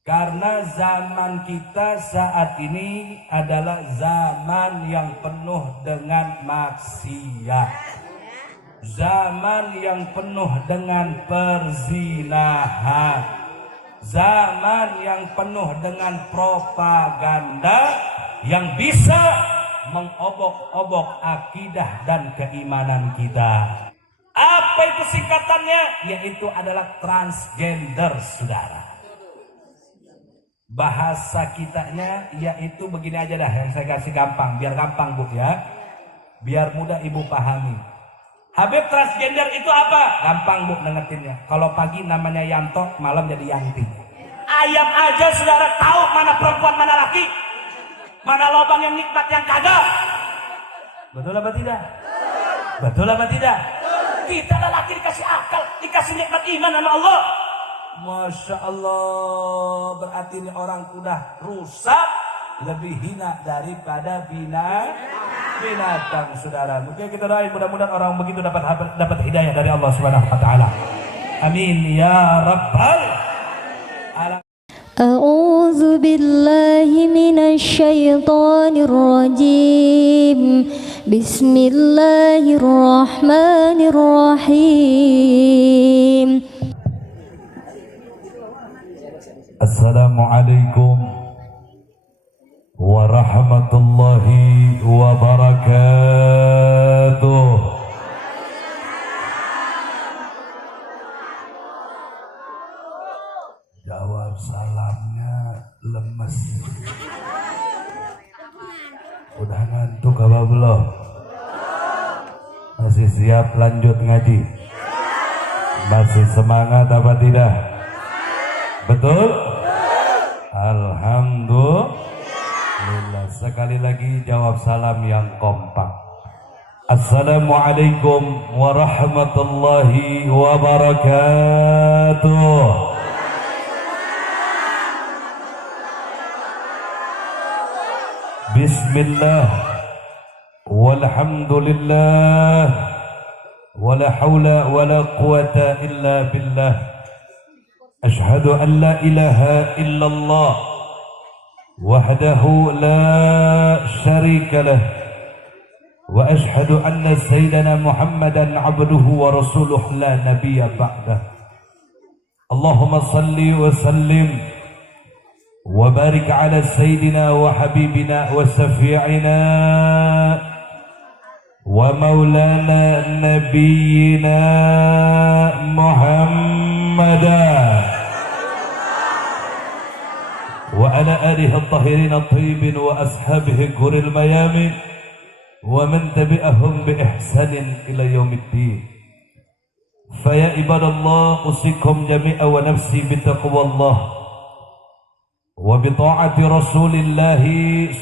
Karena zaman kita saat ini adalah zaman yang penuh dengan maksiat, zaman yang penuh dengan perzinahan, zaman yang penuh dengan propaganda yang bisa mengobok-obok akidah dan keimanan kita. Apa itu singkatannya? Yaitu adalah transgender, saudara. Bahasa kitanya yaitu begini aja dah, yang saya kasih gampang, biar gampang Bu ya, biar mudah ibu pahami. Habib, transgender itu apa? Gampang Bu nengetinnya. Kalau pagi namanya Yanto, malam jadi Yanti. Ayam aja saudara tahu mana perempuan mana laki, mana lobang yang nikmat yang kagak. Betul apa tidak? Betul apa tidak? Kita lelaki dikasih akal, dikasih nikmat iman sama Allah. Masya Allah, berarti ini orang udah rusak, lebih hina daripada binatang, saudara. Mungkin kita doain mudah-mudahan orang begitu dapat hidayah dari Allah Subhanahu wa taala. Amin ya rabbal alamin. A'udzu billahi minasy syaithanir rajim. Bismillahirrahmanirrahim. Assalamualaikum warahmatullahi wabarakatuh. Jawab salamnya lemes. Udah ngantuk apa belum? Masih siap lanjut ngaji? Masih semangat apa tidak? Betul? Alhamdulillah. Sekali lagi jawab salam yang kompak. Assalamualaikum warahmatullahi wabarakatuh. Bismillah walhamdulillah wala hawla wala quwata illa billah. أشهد أن لا إله إلا الله وحده لا شريك له وأشهد أن سيدنا محمدا عبده ورسوله لا نبي بعده. اللهم صل وسلم وبارك على سيدنا وحبيبنا وشفيعنا ومولانا نبينا محمد وعلى آله الطاهرين الطيبين وأصحابه الغر الميامين ومن تبعهم بإحسان إلى يوم الدين. فيا عباد الله أوصيكم جميعا ونفسي بتقوى الله وبطاعة رسول الله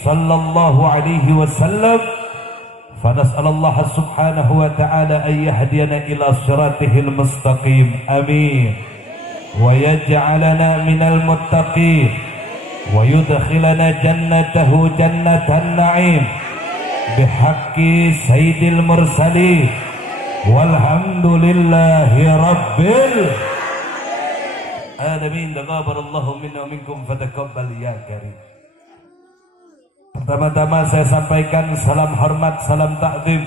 صلى الله عليه وسلم. فنسأل الله سبحانه وتعالى أن يهدينا إلى صراطه المستقيم. آمين. ويجعلنا من المتقين ويدخلنا جنته جنة النعيم بحق سيد المرسلين والحمد لله رب العالمين. تقبل الله منا ومنكم فتقبل يا كريم. Pertama-tama saya sampaikan salam hormat, salam takzim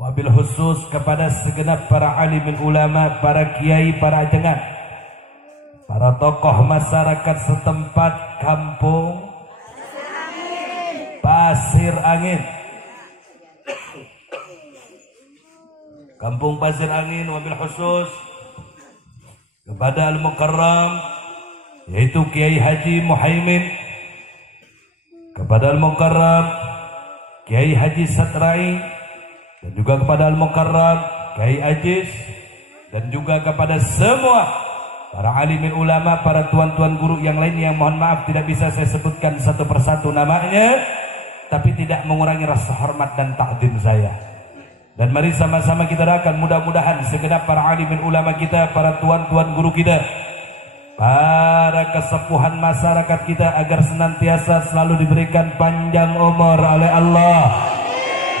wabil khusus kepada segenap para alim ulama, para kiai, para jengat, para tokoh masyarakat setempat kampung Pasir Angin. Kampung Pasir Angin wabil khusus kepada Al-Mukarram yaitu Kiai Haji Muhaimin, kepada Al-Mukarram Kiai Haji Satrai, dan juga kepada Al-Mukarram Kiai Ajis, dan juga kepada semua para alimin ulama, para tuan-tuan guru yang lain yang mohon maaf tidak bisa saya sebutkan satu persatu namanya, tapi tidak mengurangi rasa hormat dan takdim saya. Dan mari sama-sama kita doakan mudah-mudahan segenap para alimin ulama kita, para tuan-tuan guru kita, para kesepuhan masyarakat kita agar senantiasa selalu diberikan panjang umur oleh Allah,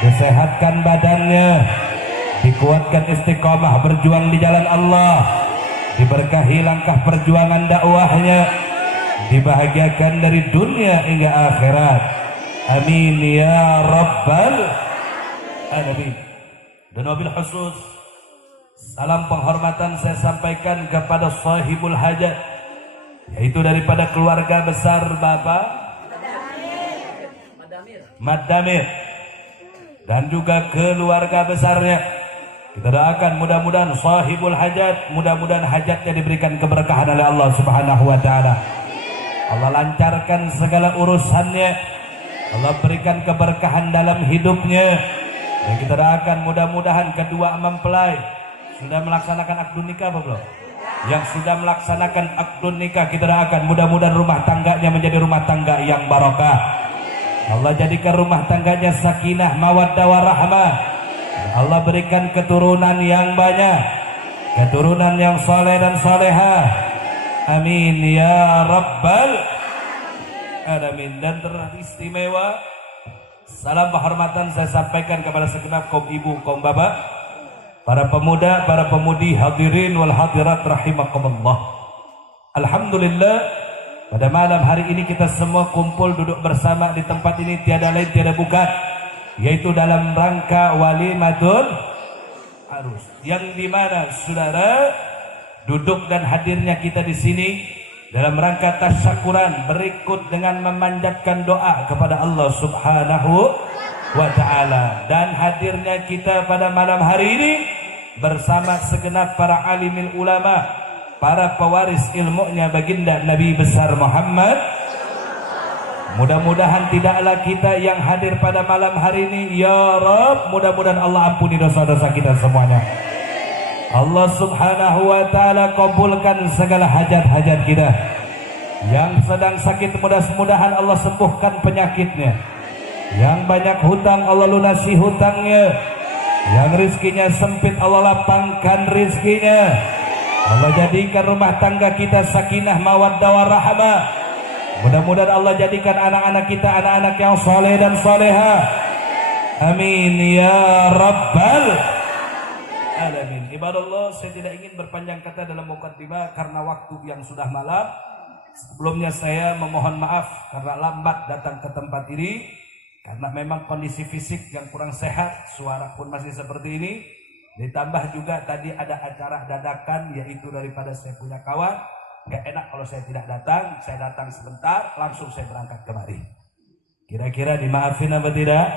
disehatkan badannya, dikuatkan istiqamah berjuang di jalan Allah, diberkahi langkah perjuangan dakwahnya, dibahagiakan dari dunia hingga akhirat. Amin ya rabbal alamin. Dan wabil khusus salam penghormatan saya sampaikan kepada sahibul hajat, yaitu daripada keluarga besar Bapak Madamir dan juga keluarga besarnya. Kita doakan mudah-mudahan sahibul hajat, mudah-mudahan hajatnya diberikan keberkahan oleh Allah Subhanahu wa taala. Allah lancarkan segala urusannya, Allah berikan keberkahan dalam hidupnya. Dan kita doakan mudah-mudahan kedua mempelai sudah melaksanakan akad nikah apa belum? Yang sudah melaksanakan akad nikah, kita doakan mudah-mudahan rumah tangganya menjadi rumah tangga yang barokah. Allah jadikan rumah tangganya sakinah, mawaddah warahmah. Allah berikan keturunan yang banyak, keturunan yang soleh dan solehah. Amin ya rabbal alamin. Dan teristimewa salam penghormatan saya sampaikan kepada segenap kaum ibu, kaum bapak, para pemuda, para pemudi, hadirin wal hadirat rahimakumullah. Alhamdulillah, pada malam hari ini kita semua kumpul duduk bersama di tempat ini tiada lain tiada bukan, yaitu dalam rangka walimatul arus, yang dimana saudara duduk dan hadirnya kita di sini dalam rangka tasyakuran berikut dengan memanjatkan doa kepada Allah Subhanahu wa taala, dan hadirnya kita pada malam hari ini bersama segenap para alimil ulama, para pewaris ilmunya baginda Nabi besar Muhammad. Mudah-mudahan tidaklah kita yang hadir pada malam hari ini, ya Rabb, mudah-mudahan Allah ampuni dosa-dosa kita semuanya. Allah Subhanahu wa taala kabulkan segala hajat-hajat kita. Yang sedang sakit mudah-mudahan Allah sembuhkan penyakitnya. Yang banyak hutang Allah lunasi hutangnya. Yang rizkinya sempit Allah lapangkan rizkinya. Allah jadikan rumah tangga kita sakinah mawaddah warahmah. Mudah-mudahan Allah jadikan anak-anak kita anak-anak yang soleh dan soleha. Amin ya rabbal alamin. Ibadallah, saya tidak ingin berpanjang kata dalam mukaddimah karena waktu yang sudah malam. Sebelumnya saya memohon maaf karena lambat datang ke tempat ini, karena memang kondisi fisik yang kurang sehat, suara pun masih seperti ini. Ditambah juga tadi ada acara dadakan, yaitu daripada saya punya kawan. Gak enak kalau saya tidak datang, saya datang sebentar langsung saya berangkat kemari. Kira-kira dimaafin apa tidak?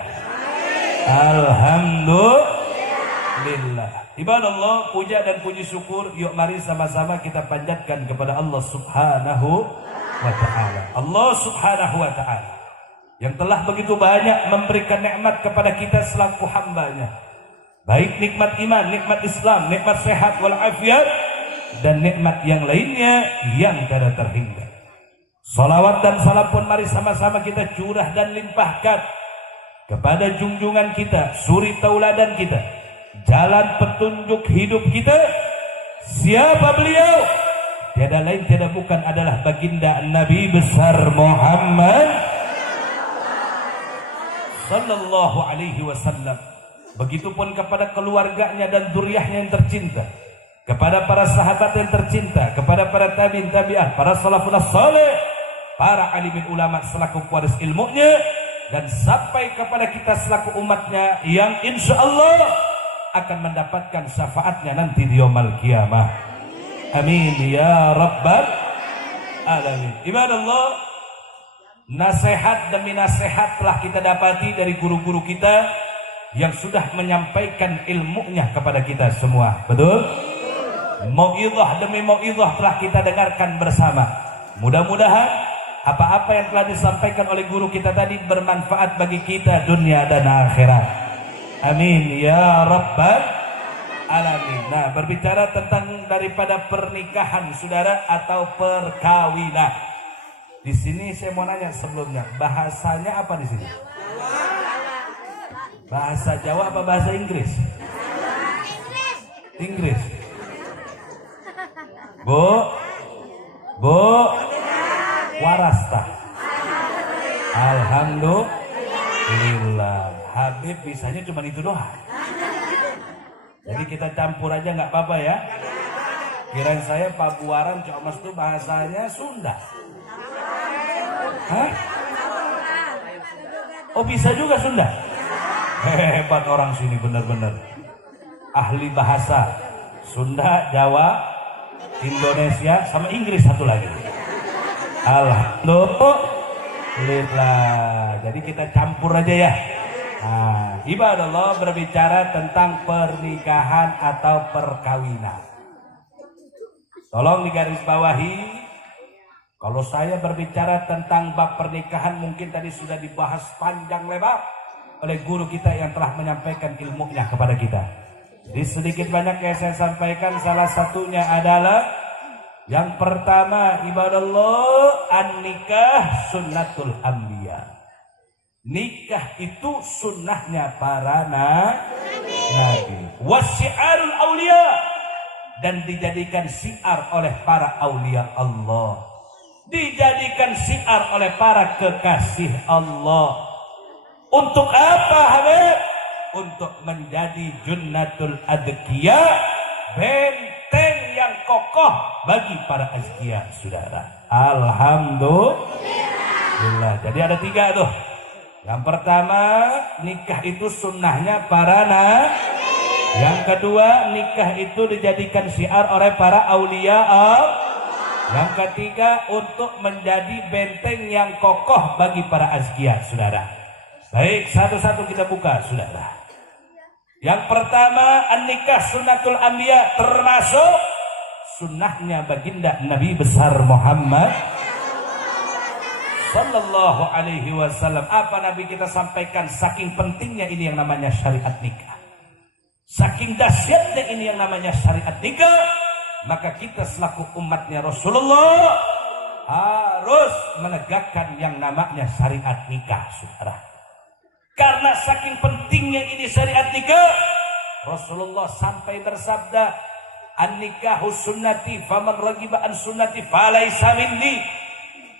Alhamdulillah. Ibadallah, puja dan puji syukur, yuk mari sama-sama kita panjatkan kepada Allah Subhanahu wa ta'ala. Allah Subhanahu wa ta'ala yang telah begitu banyak memberikan nikmat kepada kita selaku hambanya, baik nikmat iman, nikmat Islam, nikmat sehat walafiat, dan nikmat yang lainnya yang tiada terhingga. Salawat dan salam pun mari sama-sama kita curah dan limpahkan kepada junjungan kita, suri tauladan kita, jalan petunjuk hidup kita. Siapa beliau? Tiada lain tiada bukan adalah baginda Nabi besar Muhammad sallallahu alaihi wasallam. Begitupun kepada keluarganya dan zuriyahnya yang tercinta, kepada para sahabat yang tercinta, kepada para tabi'in tabi'ah, para salafun saleh, para alimin ulama selaku pewaris ilmunya, dan sampai kepada kita selaku umatnya yang insya Allah akan mendapatkan syafaatnya nanti di yaumul qiyamah. Amin ya rabbal alamin. Ibadallah, nasihat demi nasihat telah kita dapati dari guru-guru kita yang sudah menyampaikan ilmunya kepada kita semua. Betul? Mau'izah demi mau'izah telah kita dengarkan bersama. Mudah-mudahan apa-apa yang telah disampaikan oleh guru kita tadi bermanfaat bagi kita dunia dan akhirat. Amin ya rabbal alamin. Nah, berbicara tentang daripada pernikahan saudara atau perkawinan. Di sini saya mau nanya sebelumnya, bahasanya apa di sini? Bahasa Jawa apa bahasa Inggris? Inggris. Bu, warasta. Alhamdulillah. Habib bisanya cuma itu doang. Jadi kita campur aja nggak apa-apa ya. Kirain saya Pabuaran Cok Mas itu bahasanya Sunda. Hah? Oh bisa juga Sunda. Hebat orang sini benar-benar. Ahli bahasa Sunda, Jawa, Indonesia sama Inggris satu lagi. Alhamdulillah. Jadi kita campur aja ya. Nah, ibadallah berbicara tentang pernikahan atau perkawinan. Tolong digarisbawahi, kalau saya berbicara tentang bab pernikahan mungkin tadi sudah dibahas panjang lebar oleh guru kita yang telah menyampaikan ilmunya kepada kita. Jadi sedikit banyak yang saya sampaikan, salah satunya adalah yang pertama, ibadallah, an-nikah sunnatul anbiya. Nikah itu sunnahnya para nabi. Wasyi'arul aulia, dan dijadikan syiar oleh para aulia Allah, dijadikan syiar oleh para kekasih Allah. Untuk apa Habib? Untuk menjadi junnatul adqiya, benteng yang kokoh bagi para azkiya, saudara. Alhamdulillah. Jadi ada 3 tuh. Yang pertama, nikah itu sunnahnya para nabi. Yang kedua, nikah itu dijadikan syiar oleh para aulia Allah. Yang ketiga, untuk menjadi benteng yang kokoh bagi para azkiya, saudara. Baik, satu-satu kita buka, saudara. Yang pertama, an-nikah sunnatul anbiya, termasuk sunnahnya baginda Nabi besar Muhammad sallallahu alaihi wasallam. Apa Nabi kita sampaikan? Saking pentingnya ini yang namanya syariat nikah, saking dahsyatnya ini yang namanya syariat nikah, maka kita selaku umatnya Rasulullah harus menegakkan yang namanya syariat nikah, saudara. Karena saking pentingnya ini syariat nikah, Rasulullah sampai bersabda, an-nikahu sunnati faman ragiba an sunnati falaysa minni.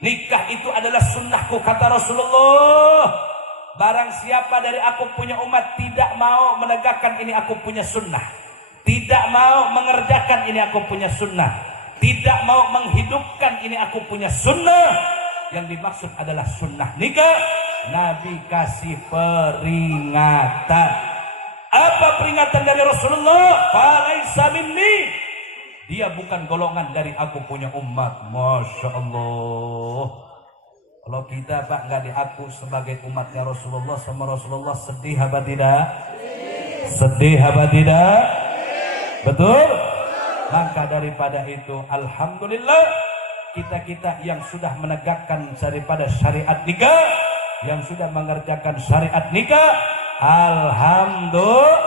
Nikah itu adalah sunnahku, kata Rasulullah. Barang siapa dari aku punya umat tidak mau menegakkan ini aku punya sunnah, tidak mau mengerjakan ini aku punya sunnah, tidak mau menghidupkan ini aku punya sunnah, yang dimaksud adalah sunnah nikah, Nabi kasih peringatan. Apa peringatan dari Rasulullah? Falaisa minni, dia bukan golongan dari aku punya umat. Masya Allah. Kalau kita Pak nggak diaku sebagai umatnya Rasulullah sama Rasulullah, sedih apa tidak? Sedih apa tidak? Betul? Maka daripada itu, alhamdulillah, kita-kita yang sudah menegakkan daripada syariat nikah, yang sudah mengerjakan syariat nikah, alhamdulillah.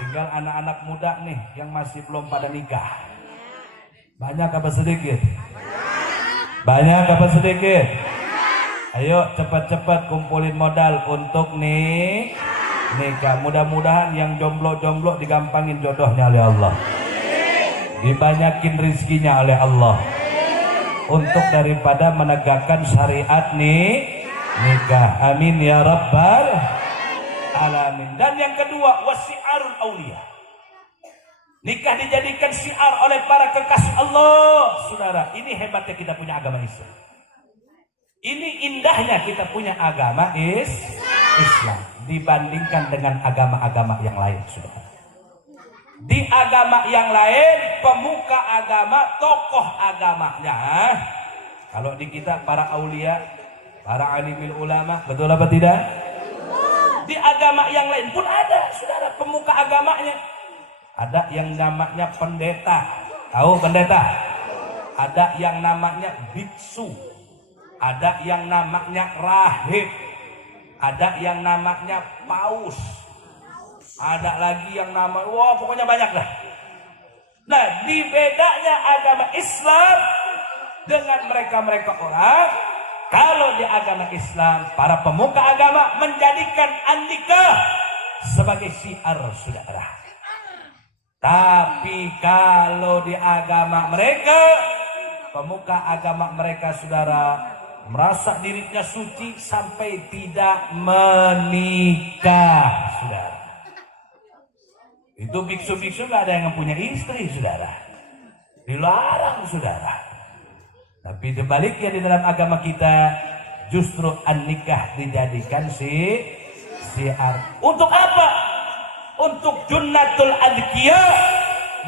Tinggal anak-anak muda nih yang masih belum pada nikah. Banyak apa sedikit? Banyak apa sedikit? Ayo cepat-cepat kumpulin modal untuk nikah. Mudah-mudahan yang jomblo-jomblo digampangin jodohnya oleh Allah, dibanyakin rizkinya oleh Allah, untuk daripada menegakkan syariat nikah. Amin ya rabbal alamin. Dan yang kedua, wasi'arul aulia. Nikah dijadikan syiar oleh para kekasih Allah. Saudara, ini hebatnya kita punya agama Islam. Ini indahnya kita punya agama Islam dibandingkan dengan agama-agama yang lain, saudara. Di agama yang lain, pemuka agama, tokoh agamanya, kalau di kita para aulia, para alimil ulama, betul apa tidak? Di agama yang lain pun ada, saudara, pemuka agamanya. Ada yang namanya pendeta. Tahu pendeta? Ada yang namanya biksu. Ada yang namanya rahib. Ada yang namanya paus. Ada lagi yang namanya, wah pokoknya banyak lah. Nah, di bedanya agama Islam dengan mereka-mereka orang, kalau di agama Islam, para pemuka agama menjadikan an-nikah sebagai syiar, saudara. Tapi kalau di agama mereka, pemuka agama mereka, saudara, merasa dirinya suci sampai tidak menikah, saudara. Itu biksu-biksu gak ada yang punya istri, saudara. Dilarang, saudara. Tapi sebaliknya di dalam agama kita justru an-nikah dijadikan syiar. Untuk apa? Untuk junnatul adkiya,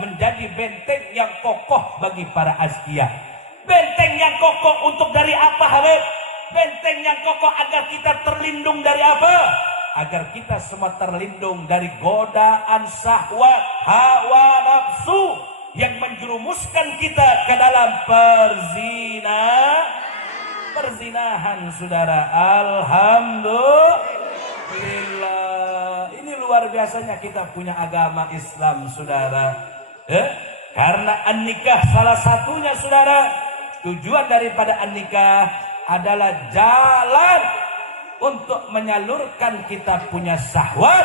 menjadi benteng yang kokoh bagi para azkiya. Benteng yang kokoh untuk dari apa, Habib? Benteng yang kokoh agar kita terlindung dari apa? Agar kita semua terlindung dari godaan syahwat, hawa nafsu yang menjerumuskan kita ke dalam perzinahan, saudara. Alhamdulillah. Ini luar biasanya kita punya agama Islam, saudara. Karena an-nikah salah satunya, saudara, tujuan daripada an-nikah adalah jalan untuk menyalurkan kita punya syahwat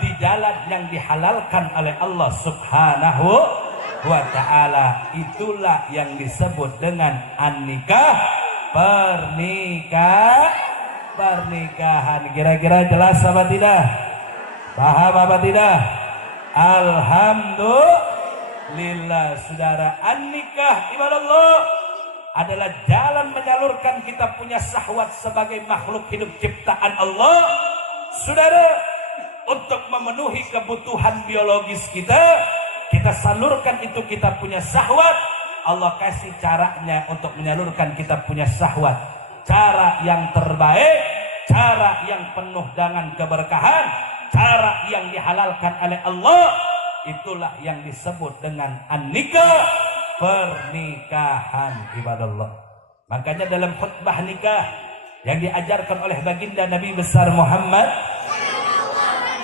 di jalan yang dihalalkan oleh Allah Subhanahu wa ta'ala. Itulah yang disebut dengan an-nikah, pernikahan. Kira-kira jelas apa tidak? Paham apa tidak? Alhamdulillah, saudara. An-nikah ibadallah adalah jalan menyalurkan kita punya syahwat sebagai makhluk hidup ciptaan Allah, saudara, untuk memenuhi kebutuhan biologis kita. Kita salurkan itu kita punya syahwat. Allah kasih caranya untuk menyalurkan kita punya syahwat, cara yang terbaik, cara yang penuh dengan keberkahan, cara yang dihalalkan oleh Allah. Itulah yang disebut dengan an-nikah, pernikahan, ibadallah. Makanya dalam khutbah nikah yang diajarkan oleh baginda Nabi besar Muhammad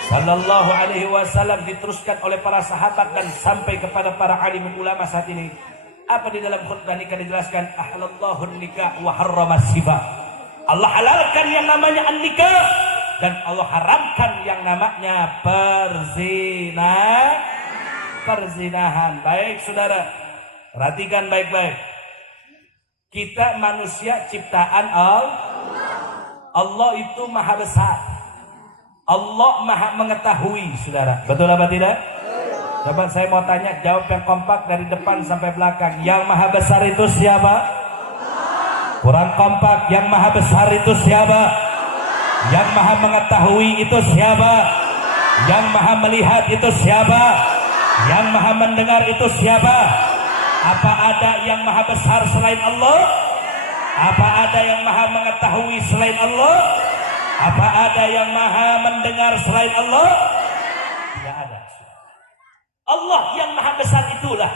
sallallahu alaihi wasallam, diteruskan oleh para sahabat dan sampai kepada para alim ulama saat ini. Apa di dalam khutbah nikah dijelaskan? Ahlallahu nikah wa harrama sibah. Allah halalkan yang namanya an-nikah dan Allah haramkan yang namanya perzinahan. Baik, saudara, perhatikan baik-baik. Kita manusia ciptaan Allah itu maha besar. Allah maha mengetahui, saudara. Betul apa tidak? Coba saya mau tanya, jawab yang kompak dari depan sampai belakang. Yang maha besar itu siapa? Kurang kompak. Yang maha besar itu siapa? Yang maha mengetahui itu siapa? Yang maha melihat itu siapa? Yang maha mendengar itu siapa? Apa ada yang maha besar selain Allah? Apa ada yang maha mengetahui selain Allah? Apa ada yang maha mendengar selain Allah? Tidak ada. Allah yang maha besar itulah,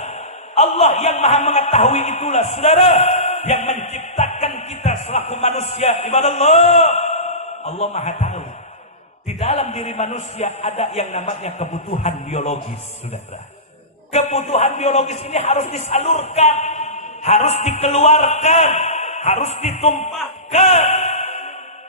Allah yang maha mengetahui itulah, saudara, yang menciptakan kita selaku manusia. Ibadallah, Allah maha tahu di dalam diri manusia ada yang namanya kebutuhan biologis, saudara. Kebutuhan biologis ini harus disalurkan, harus dikeluarkan, harus ditumpahkan.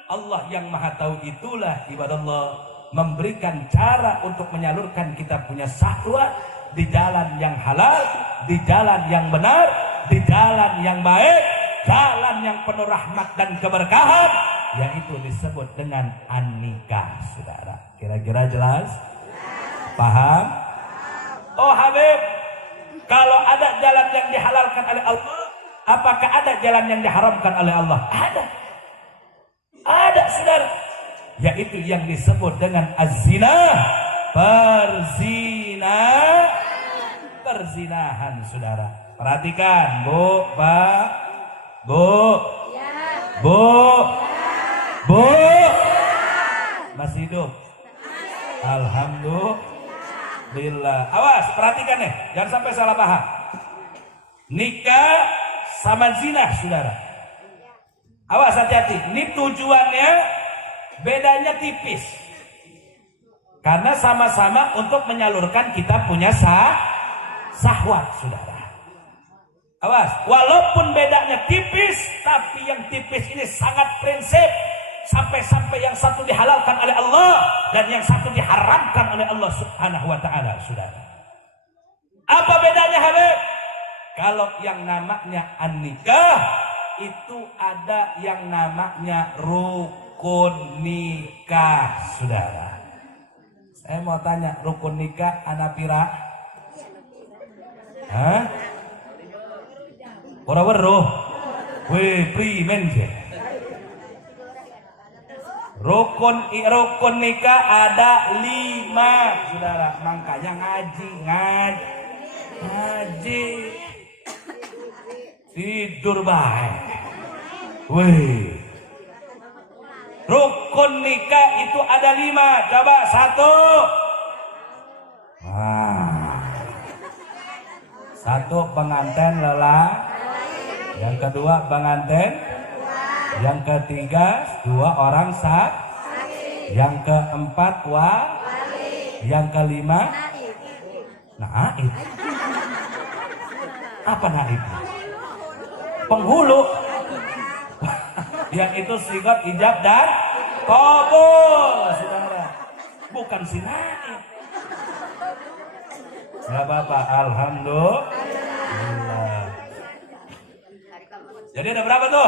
Allah yang maha tahu itulah, ibadallah, memberikan cara untuk menyalurkan kita punya syahwat di jalan yang halal, di jalan yang benar, di jalan yang baik, jalan yang penuh rahmat dan keberkahan, yaitu disebut dengan an-nikah, saudara. Kira-kira jelas? Paham? Oh Habib, kalau ada jalan yang dihalalkan oleh Allah, apakah ada jalan yang diharamkan oleh Allah? Ada, saudara. Yaitu yang disebut dengan az-zina, perzinahan, saudara. Perhatikan, Bu, Pak, Bu, Bu, masih hidup? Alhamdulillah. Awas, perhatikan nih, jangan sampai salah paham. Nikah sama zina, saudara. Awas, hati-hati. Ini tujuannya bedanya tipis. Karena sama-sama untuk menyalurkan kita punya syahwat, saudara. Awas, walaupun bedanya tipis, tapi yang tipis ini sangat prinsip. Sampai-sampai yang satu dihalalkan oleh Allah dan yang satu diharamkan oleh Allah Subhanahu wa ta'ala, saudara. Apa bedanya, Habib? Kalau yang namanya an-nikah, itu ada yang namanya rukun nikah, saudara. Saya mau tanya, rukun nikah ana pira? Hah? Ora weruh. Weh, primen sih. Rukun nikah ada 5, saudara. Makanya ngaji. Tidur baik. Weh. Rukun nikah itu ada 5. Coba 1. Satu pengantin lelah. Yang kedua pengantin. Yang ketiga 2 orang sah. Yang keempat wali. Yang kelima naib. Apa naib? Penghulu. Yang itu sigat ijab dan qabul, saudara. Bukan si naib. Gak apa-apa, alhamdulillah. Jadi ada berapa tuh?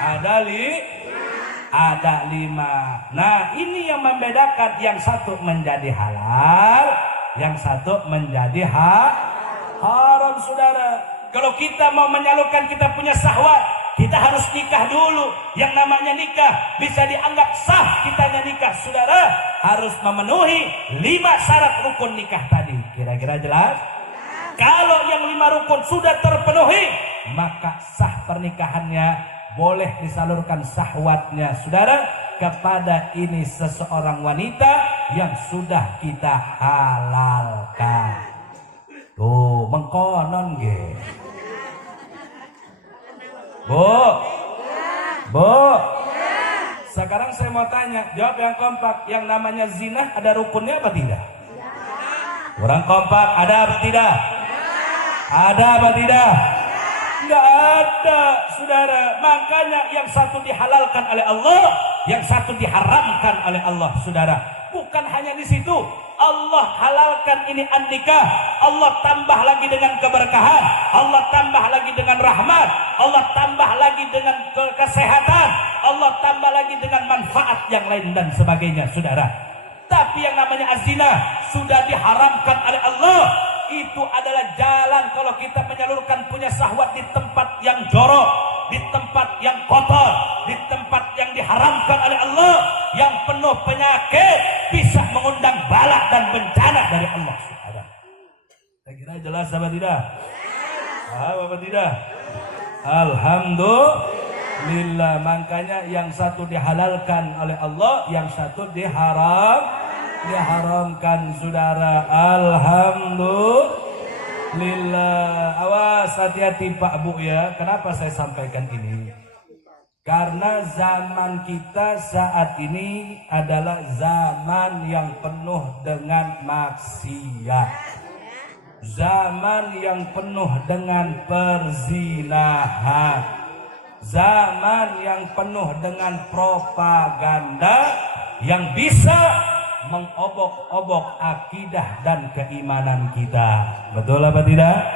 Ada 5. Nah, ini yang membedakan, yang satu menjadi halal, yang satu menjadi haram, saudara. Kalau kita mau menyalurkan kita punya syahwat, kita harus nikah dulu. Yang namanya nikah bisa dianggap sah, kitanya nikah, saudara, harus memenuhi 5 syarat rukun nikah tadi. Kira-kira jelas? Kalau yang 5 rukun sudah terpenuhi, maka sah pernikahannya, boleh disalurkan syahwatnya, saudara, kepada ini seseorang wanita yang sudah kita halalkan. Tuh, mengkonon ge. Bu. Sekarang saya mau tanya, jawab yang kompak. Yang namanya zina ada rukunnya apa tidak? Orang kompak, ada apa tidak? Ada apa tidak? Enggak ada, saudara. Makanya yang satu dihalalkan oleh Allah, yang satu diharamkan oleh Allah, saudara. Bukan hanya di situ. Allah halalkan ini an-nikah, Allah tambah lagi dengan keberkahan, Allah tambah lagi dengan rahmat, Allah tambah lagi dengan kesehatan, Allah tambah lagi dengan manfaat yang lain dan sebagainya, saudara. Tapi yang namanya azina sudah diharamkan oleh Allah. Itu adalah jalan kalau kita menyalurkan punya syahwat di tempat yang jorok, di tempat yang kotor, di tempat yang diharamkan oleh Allah, yang penuh penyakit, bisa mengundang bala dan bencana dari Allah. Saya kira jelas apa tidak? Apa tidak? Alhamdulillah. Makanya yang satu dihalalkan oleh Allah, yang satu diharamkan, saudara. Alhamdulillah. Awas, hati-hati Pak Bu ya. Kenapa saya sampaikan ini? Karena zaman kita saat ini adalah zaman yang penuh dengan maksiat, zaman yang penuh dengan perzinahan, zaman yang penuh dengan propaganda yang bisa mengobok-obok akidah dan keimanan kita. Betul apa tidak?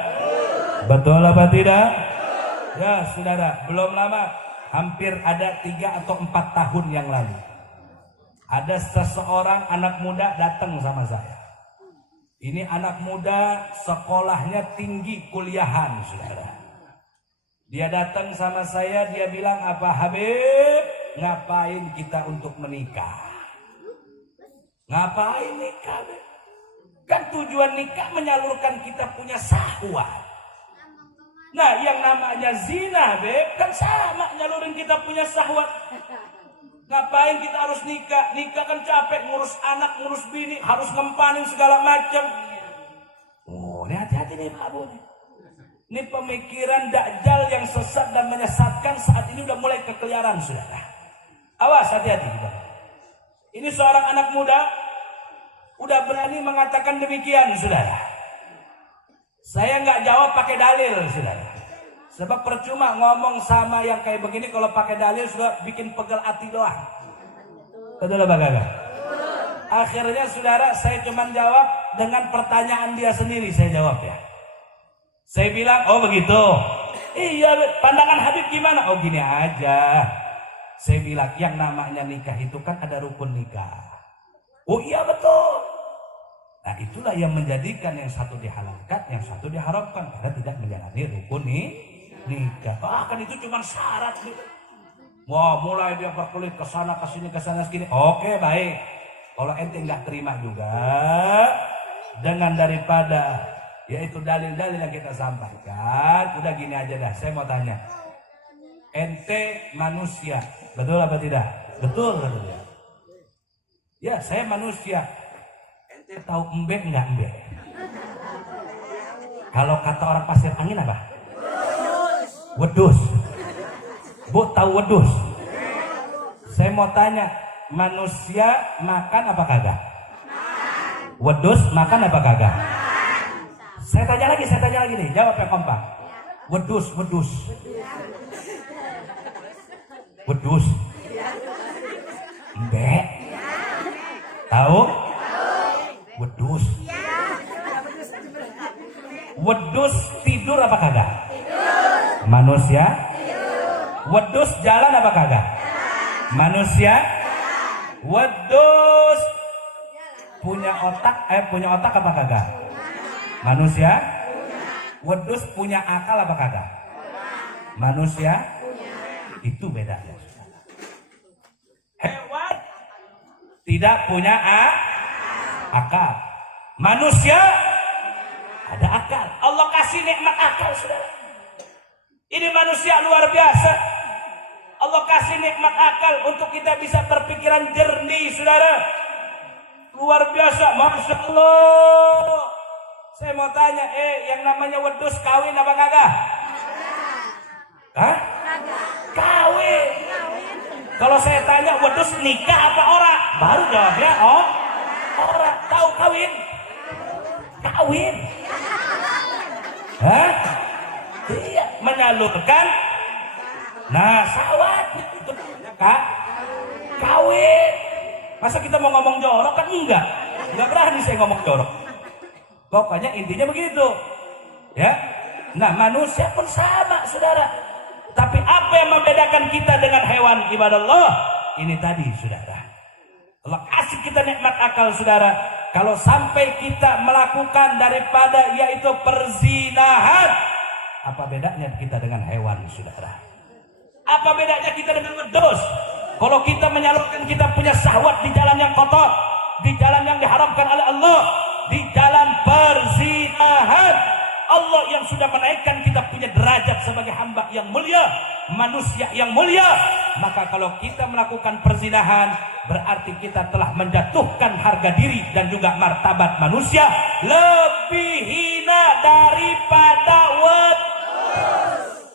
Betul apa tidak? Ya, saudara, belum lama, hampir ada 3 atau 4 tahun yang lalu, ada seseorang anak muda datang sama saya. Ini anak muda sekolahnya tinggi kuliahan, saudara. Dia datang sama saya, dia bilang, apa Habib, ngapain kita untuk menikah? Ngapain nikah? Kan tujuan nikah menyalurkan kita punya syahwat. Nah, yang namanya zina, Beb, kan sama nyalurin kita punya syahwat. Ngapain kita harus nikah? Nikah kan capek, ngurus anak, ngurus bini, harus ngempanin segala macam. Oh, ini hati-hati nih Pak Bu. Ini pemikiran dajjal yang sesat dan menyesatkan saat ini udah mulai kekeliaran, saudara. Awas, hati-hati. Ini seorang anak muda udah berani mengatakan demikian, saudara. Saya nggak jawab pakai dalil, saudara. Sebab percuma ngomong sama yang kayak begini kalau pakai dalil sudah bikin pegel hati doang. Betul apa kagak? Akhirnya, saudara, saya cuma jawab dengan pertanyaan dia sendiri. Saya jawab ya. Saya bilang, oh begitu. Iya, pandangan Habib gimana? Oh gini aja. Saya bilang, yang namanya nikah itu kan ada rukun nikah. Oh iya betul. Nah, itulah yang menjadikan yang satu dihalalkan, yang satu diharamkan, karena tidak menjalani rukun nikah. nikah. Kan itu cuma syarat gitu. Wah, mulai dia berkelit ke sana ke sana sini. Oke, baik. Kalau ente nggak terima juga dengan daripada yaitu dalil-dalil yang kita sampaikan, udah gini aja dah. Saya mau tanya, ente manusia, betul apa tidak? Betul ya. Ya, saya manusia. Ente tahu embek nggak embek? Kalau kata orang pasir angin apa? Wedus. Bu tahu wedus? Saya mau tanya, manusia makan apa kagak? Wedus makan apa kagak? Saya tanya lagi nih, jawab yang kompak. Wedus. Wedus. Mbek. Tahu? Wedus. Wedus tidur apa kagak? Manusia? Wedus jalan apa kagak? Manusia? Wedus punya otak apa kagak? Manusia? Wedus punya akal apa kagak? Manusia? Itu bedanya. Hewan tidak punya akal. Manusia ada akal. Allah kasih nikmat akal, saudara. Ini manusia luar biasa. Allah kasih nikmat akal untuk kita bisa berpikiran jernih, saudara. Luar biasa, Masya Allah. Saya mau tanya, yang namanya wedus kawin apa kagak? Hah? Kawin. Kalau saya tanya wedus nikah apa ora? Baru jawabnya, ora. Tahu kawin? Kawin. Hah? Iya, menyalurkan sawat itu namanya kawin. Masa kita mau ngomong jorok kan enggak berani saya ngomong jorok. Pokoknya intinya begitu. Ya. Nah, manusia pun sama, saudara. Tapi apa yang membedakan kita dengan hewan ibadah Allah? Ini tadi, saudara. Allah kasih kita nikmat akal, saudara. Kalau sampai kita melakukan daripada yaitu perzinahan, apa bedanya kita dengan hewan, saudara? Apa bedanya kita dengan wedus? Kalau kita menyalurkan kita punya syahwat di jalan yang kotor, di jalan yang diharamkan oleh Allah, di jalan perzinahan, Allah yang sudah menaikkan kita punya derajat sebagai hamba yang mulia, manusia yang mulia. Maka kalau kita melakukan perzinahan, berarti kita telah menjatuhkan harga diri dan juga martabat manusia lebih hina daripada wedus.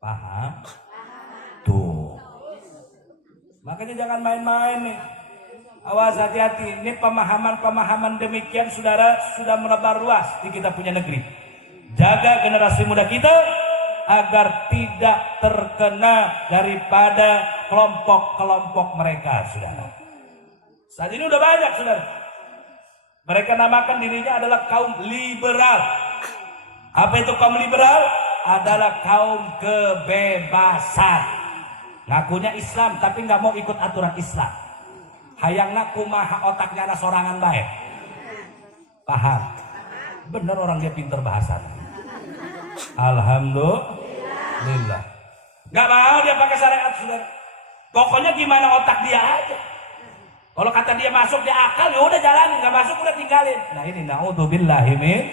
Paham? Tuh. Makanya jangan main-main nih. Awas, hati-hati. Ini pemahaman-pemahaman demikian, saudara, sudah melebar luas di kita punya negeri. Jaga generasi muda kita agar tidak terkena daripada kelompok-kelompok mereka, saudara. Saat ini udah banyak, saudara. Mereka namakan dirinya adalah kaum liberal. Apa itu kaum liberal? Adalah kaum kebebasan. Ngakunya Islam tapi nggak mau ikut aturan Islam. Hayangna kumaha otaknya anak sorangan baik. Paham? Bener orang dia pinter bahasa. Alhamdulillah. Gak mau dia pakai syariat, saudara. Pokoknya gimana otak dia aja. Kalau kata dia masuk dia akal, ya udah jalanin. Gak masuk udah tinggalin. Nah ini naudzubillahi min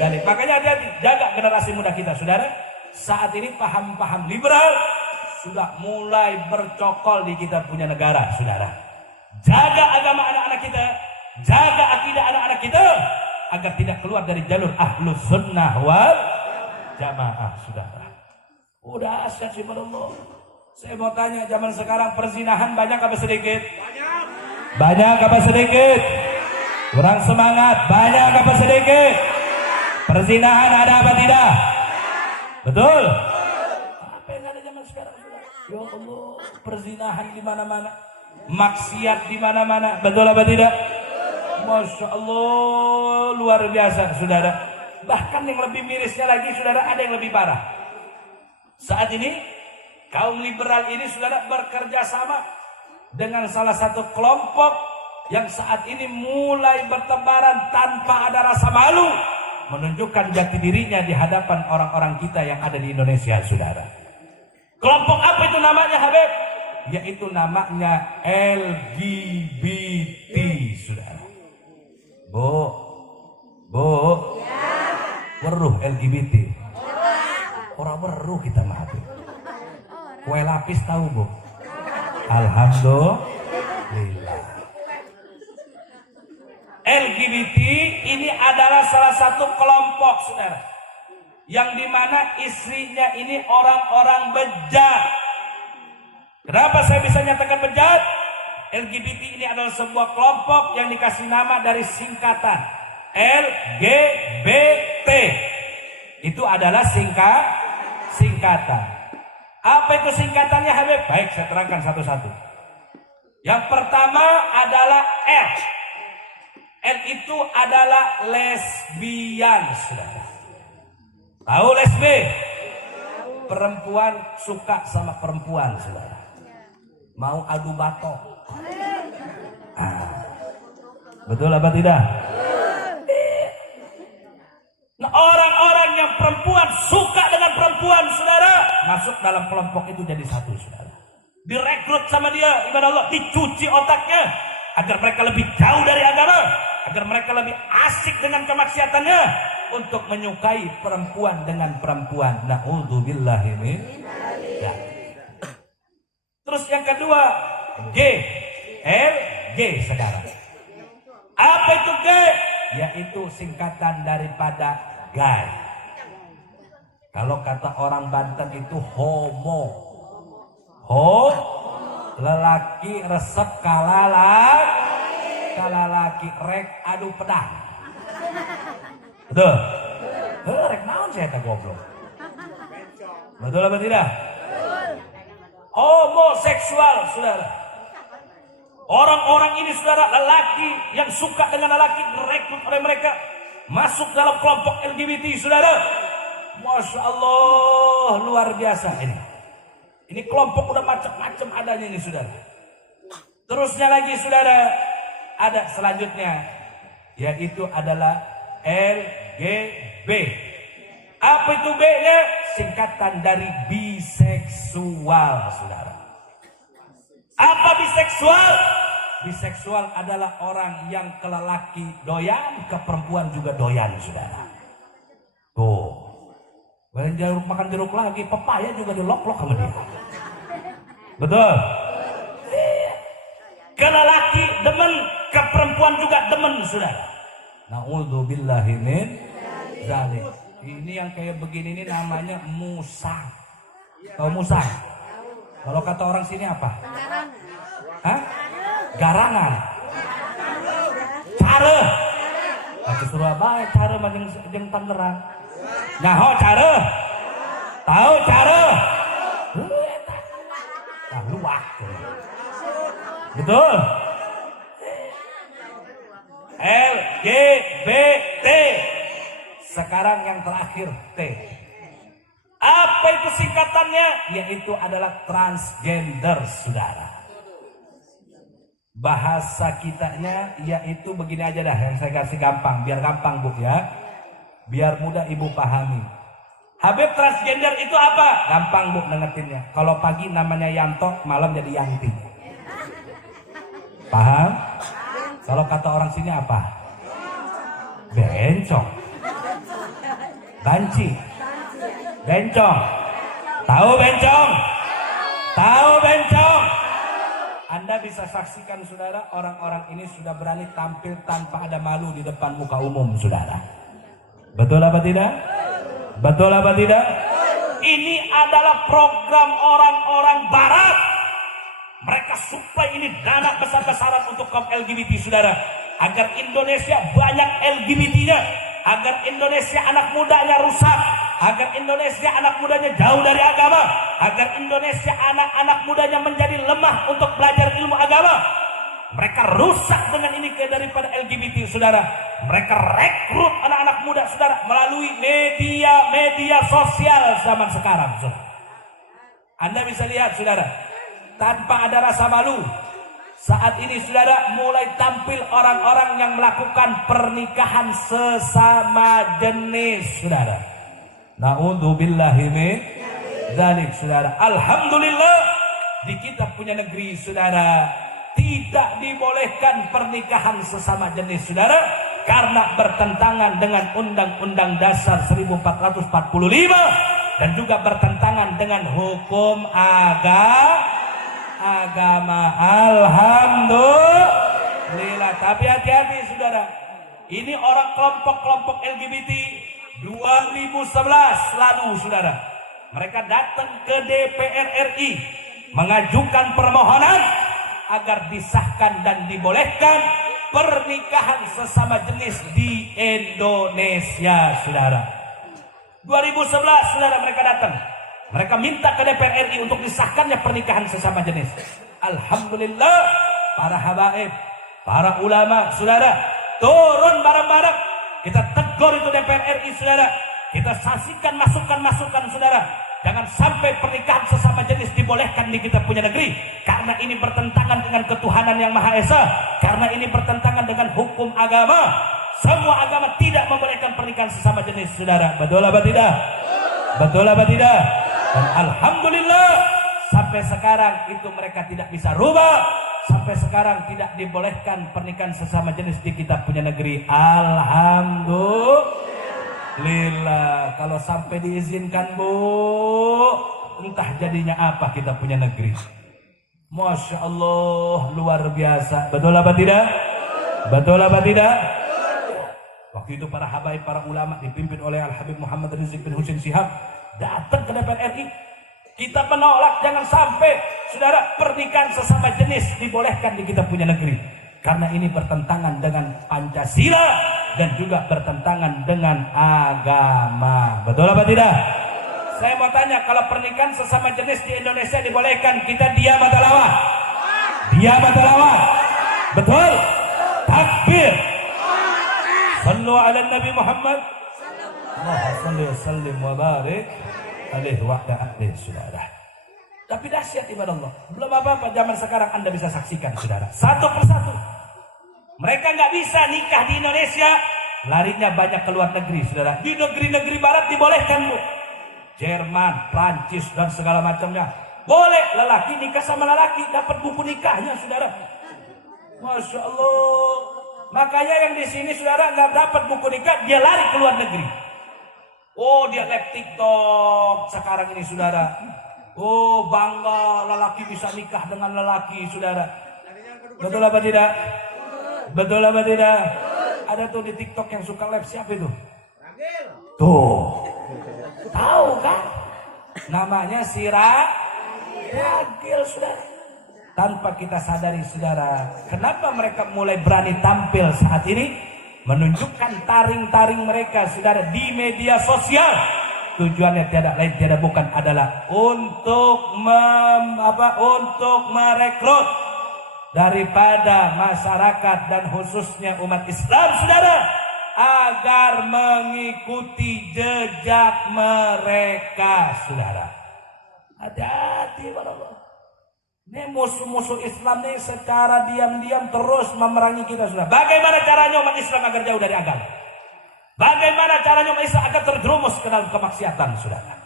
dzalik. Makanya hati-hati, jaga generasi muda kita, saudara. Saat ini paham-paham liberal sudah mulai bercokol di kita punya negara, saudara. Jaga agama anak-anak kita, jaga akidah anak-anak kita agar tidak keluar dari jalur ahlus sunnah wal jamaah, saudara. Udah asyik sih, Allah. Saya mau tanya, zaman sekarang perzinahan banyak apa sedikit? Banyak apa sedikit? Kurang semangat, banyak apa sedikit? Perzinahan ada apa tidak? Betul? Apa yang ada zaman sekarang, saudara? Ya Allah, perzinahan di mana-mana. Maksiat di mana-mana, betul apa tidak? Masya Allah, luar biasa, saudara. Bahkan yang lebih mirisnya lagi, saudara, ada yang lebih parah. Saat ini kaum liberal ini, saudara, bekerja sama dengan salah satu kelompok yang saat ini mulai bertebaran tanpa ada rasa malu, menunjukkan jati dirinya di hadapan orang-orang kita yang ada di Indonesia, saudara. Kelompok apa itu namanya, Habib? Yaitu namanya LGBT, saudara. Bu, weruh LGBT. Orang weruh kita mah, Habib. Kue lapis tahu, Bu? Alhamdulillah. LGBT ini adalah salah satu kelompok, saudara, yang dimana istrinya ini orang-orang bejat. Kenapa saya bisa nyatakan bejat? LGBT ini adalah sebuah kelompok yang dikasih nama dari singkatan LGBT. Itu adalah singkatan. Apa itu singkatannya, Habib? Baik, saya terangkan satu-satu. Yang pertama adalah L. L itu adalah lesbian, saudara. Tahu lesbi? Perempuan suka sama perempuan, saudara. Mau adu batok. Betul apa tidak? Nah, orang-orang yang perempuan suka dengan perempuan, saudara, masuk dalam kelompok itu jadi satu, saudara. Direkrut sama dia, ibadah Allah, dicuci otaknya agar mereka lebih jauh dari agama, agar mereka lebih asik dengan kemaksiatannya, untuk menyukai perempuan dengan perempuan. Na'udzubillahi min dzalik. Terus yang kedua, G, L, G sekarang. Apa itu G? Yaitu singkatan daripada gay. Kalau kata orang Banten itu homo. Lelaki resep kalalaki rek adu pedang. Betul? Rek naon saya tak goblok. Betul apa tidak? Homoseksual, saudara. Orang-orang ini, saudara, lelaki yang suka dengan lelaki, direkrut oleh mereka masuk dalam kelompok LGBT, saudara. Masya Allah, luar biasa ini. Ini kelompok udah macam-macam adanya ini, saudara. Terusnya lagi, saudara, ada selanjutnya, yaitu adalah LGB. Apa itu B-nya? Singkatan dari biseksual, saudara. Apa biseksual? Biseksual adalah orang yang ke lelaki doyan, ke perempuan juga doyan, saudara. Tuh, makan jeruk lagi, pepaya juga dilok-lok sama dia. Betul? Ke lelaki demen, ke perempuan juga demen, saudara. Na'udzubillahi min dzalik. Ini yang kayak begini ini namanya musang. Tahu musang? Kalau kata orang sini apa? Hah? Garangan. Care. Kata Surabaya care mah jeung Tangerang. Nyaho care? Tahu care? Tah luak. Betul? LGBT. Sekarang yang terakhir T. Apa itu singkatannya? Yaitu adalah transgender, saudara. Bahasa kitanya yaitu begini aja dah, yang saya kasih gampang, biar gampang, Bu, ya. Biar mudah Ibu pahami. Habib, transgender itu apa? Gampang, Bu, nengetinnya. Kalau pagi namanya Yanto, malam jadi Yanti. Paham? Kalau kata orang sini apa? Bencong. Banci. Bencong. Tahu bencong? Tahu bencong? Anda bisa saksikan, saudara, orang-orang ini sudah berani tampil tanpa ada malu di depan muka umum, saudara. Betul apa tidak? Betul apa tidak? Ini adalah program orang-orang barat. Mereka suplai ini dana besar-besaran untuk kaum LGBT, saudara. Agar Indonesia banyak LGBT-nya. Agar Indonesia anak mudanya rusak. Agar Indonesia anak mudanya jauh dari agama. Agar Indonesia anak-anak mudanya menjadi lemah untuk belajar ilmu agama. Mereka rusak dengan ini daripada LGBT, saudara. Mereka rekrut anak-anak muda, saudara, melalui media sosial zaman sekarang, saudara. Anda bisa lihat, saudara, tanpa ada rasa malu, Saat ini saudara mulai tampil orang-orang yang melakukan pernikahan sesama jenis saudara. Na'udzubillahi min dzalik saudara. Alhamdulillah di kita punya negeri saudara tidak dibolehkan pernikahan sesama jenis saudara, karena bertentangan dengan Undang-Undang Dasar 1445 dan juga bertentangan dengan hukum agama. Alhamdulillah. Tapi hati-hati saudara, ini orang kelompok-kelompok LGBT 2011 lalu saudara, mereka datang ke DPR RI mengajukan permohonan agar disahkan dan dibolehkan pernikahan sesama jenis di Indonesia saudara. 2011 saudara mereka datang, mereka minta ke DPR RI untuk disahkannya pernikahan sesama jenis. Alhamdulillah, para habaib, para ulama, saudara, turun bareng-bareng. Kita tegur itu DPR RI, saudara. Kita saksikan masukan-masukan, saudara. Jangan sampai pernikahan sesama jenis dibolehkan di kita punya negeri. Karena ini bertentangan dengan ketuhanan yang Maha Esa. Karena ini bertentangan dengan hukum agama. Semua agama tidak membolehkan pernikahan sesama jenis, saudara. Betul apa tidak? Betul apa tidak? Dan alhamdulillah sampai sekarang itu mereka tidak bisa rubah. Sampai sekarang tidak dibolehkan pernikahan sesama jenis di kita punya negeri. Alhamdulillah. Kalau sampai diizinkan bu, entah jadinya apa kita punya negeri. Masya Allah, luar biasa. Betul apa tidak? Betul apa tidak? Waktu itu para habaib, para ulama dipimpin oleh Al-Habib Muhammad Rizik bin Husain Shihab datang ke DPR RI. Kita menolak jangan sampai saudara pernikahan sesama jenis dibolehkan di kita punya negeri, karena ini bertentangan dengan Pancasila dan juga bertentangan dengan agama. Betul apa tidak? Saya mau tanya, kalau pernikahan sesama jenis di Indonesia dibolehkan, kita diam atau lawan? Diam atau lawan? Betul? Takbir. Sallu ala Nabi Muhammad. Allahumma salli wa sallim wa barik alaihi wa ala alihi saudara. Tapi dahsyat ibadah Allah. Belum apa-apa zaman sekarang Anda bisa saksikan saudara. Satu persatu. Mereka nggak bisa nikah di Indonesia, larinya banyak ke luar negeri saudara. Di negeri-negeri barat dibolehkan bu. Jerman, Prancis dan segala macamnya. Boleh lelaki nikah sama lelaki, dapat buku nikahnya saudara. Masya Allah. Makanya yang di sini saudara nggak dapat buku nikah, dia lari ke luar negeri. Oh dia live TikTok sekarang ini saudara. Oh bangga lelaki bisa nikah dengan lelaki saudara. Betul apa tidak? Betul apa tidak? Ada tuh di TikTok yang suka live, siapa itu? Tuh. Tahu kan? Namanya Ragil saudara. Tanpa kita sadari saudara, kenapa mereka mulai berani tampil saat ini menunjukkan taring-taring mereka saudara di media sosial? Tujuannya tiada lain tiada bukan adalah untuk merekrut daripada masyarakat dan khususnya umat Islam saudara, agar mengikuti jejak mereka saudara. Hati-hati Allah. Ini musuh-musuh Islam ini secara diam-diam terus memerangi kita sudah. Bagaimana caranya umat Islam agar jauh dari agama? Bagaimana caranya umat Islam agar terjerumus ke dalam kemaksiatan saudara?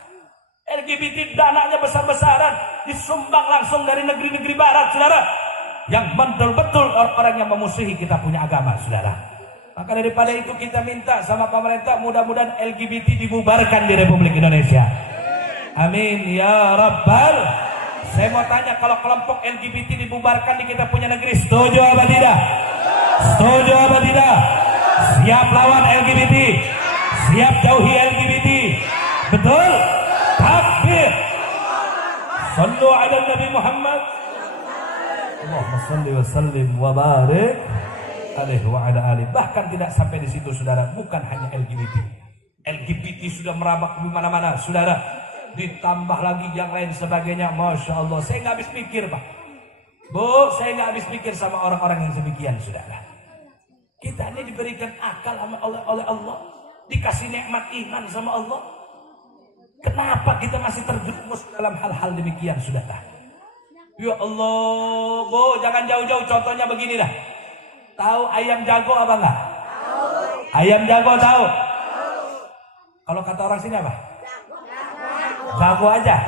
LGBT dananya besar-besaran disumbang langsung dari negeri-negeri barat saudara, yang betul-betul orang-orang yang memusuhi kita punya agama saudara. Maka daripada itu kita minta sama pemerintah, mudah-mudahan LGBT dibubarkan di Republik Indonesia. Amin ya Rabbal. Saya mau tanya, kalau kelompok LGBT dibubarkan di kita punya negeri, setuju apa tidak? Setuju apa tidak? Siap lawan LGBT? Siap jauhi LGBT? Betul? Takbir. Sallu ala Nabi Muhammad. Allahumma salli wa sallim wa barik alaihi wa ala alihi. Bahkan tidak sampai di situ saudara, bukan hanya LGBT. LGBT sudah merambah di mana-mana saudara. Ditambah lagi yang lain sebagainya. Masya Allah, saya nggak habis pikir Pak Bu, saya nggak habis pikir sama orang-orang yang demikian saudara. Kita ini diberikan akal oleh Allah, dikasih nikmat iman sama Allah. Kenapa kita masih terjerumus dalam hal-hal demikian saudara? Ya Allah, Bu, jangan jauh-jauh, contohnya begini dah. Tahu ayam jago apa enggak? Ayam jago tahu? Kalau kata orang sini apa? Jago aja.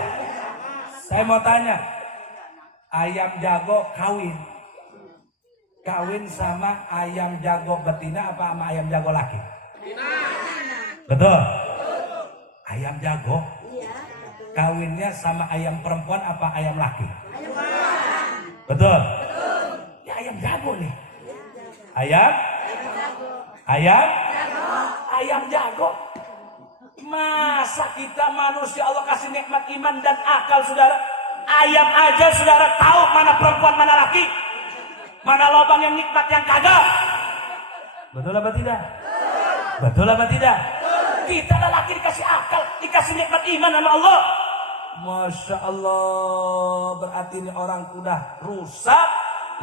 Saya mau tanya, ayam jago kawin sama ayam jago betina apa sama ayam jago laki? Betul. Ayam jago kawinnya sama ayam perempuan apa ayam laki? Betul. Ya ayam jago nih. Ayam jago. Masa kita manusia Allah kasih nikmat iman dan akal, saudara. Ayam aja saudara tahu mana perempuan mana laki, mana lubang yang nikmat yang kagak. Betul apa tidak? Betul apa tidak? Kita lelaki dikasih akal, dikasih nikmat iman sama Allah. Masya Allah, berarti ini orang udah rusak,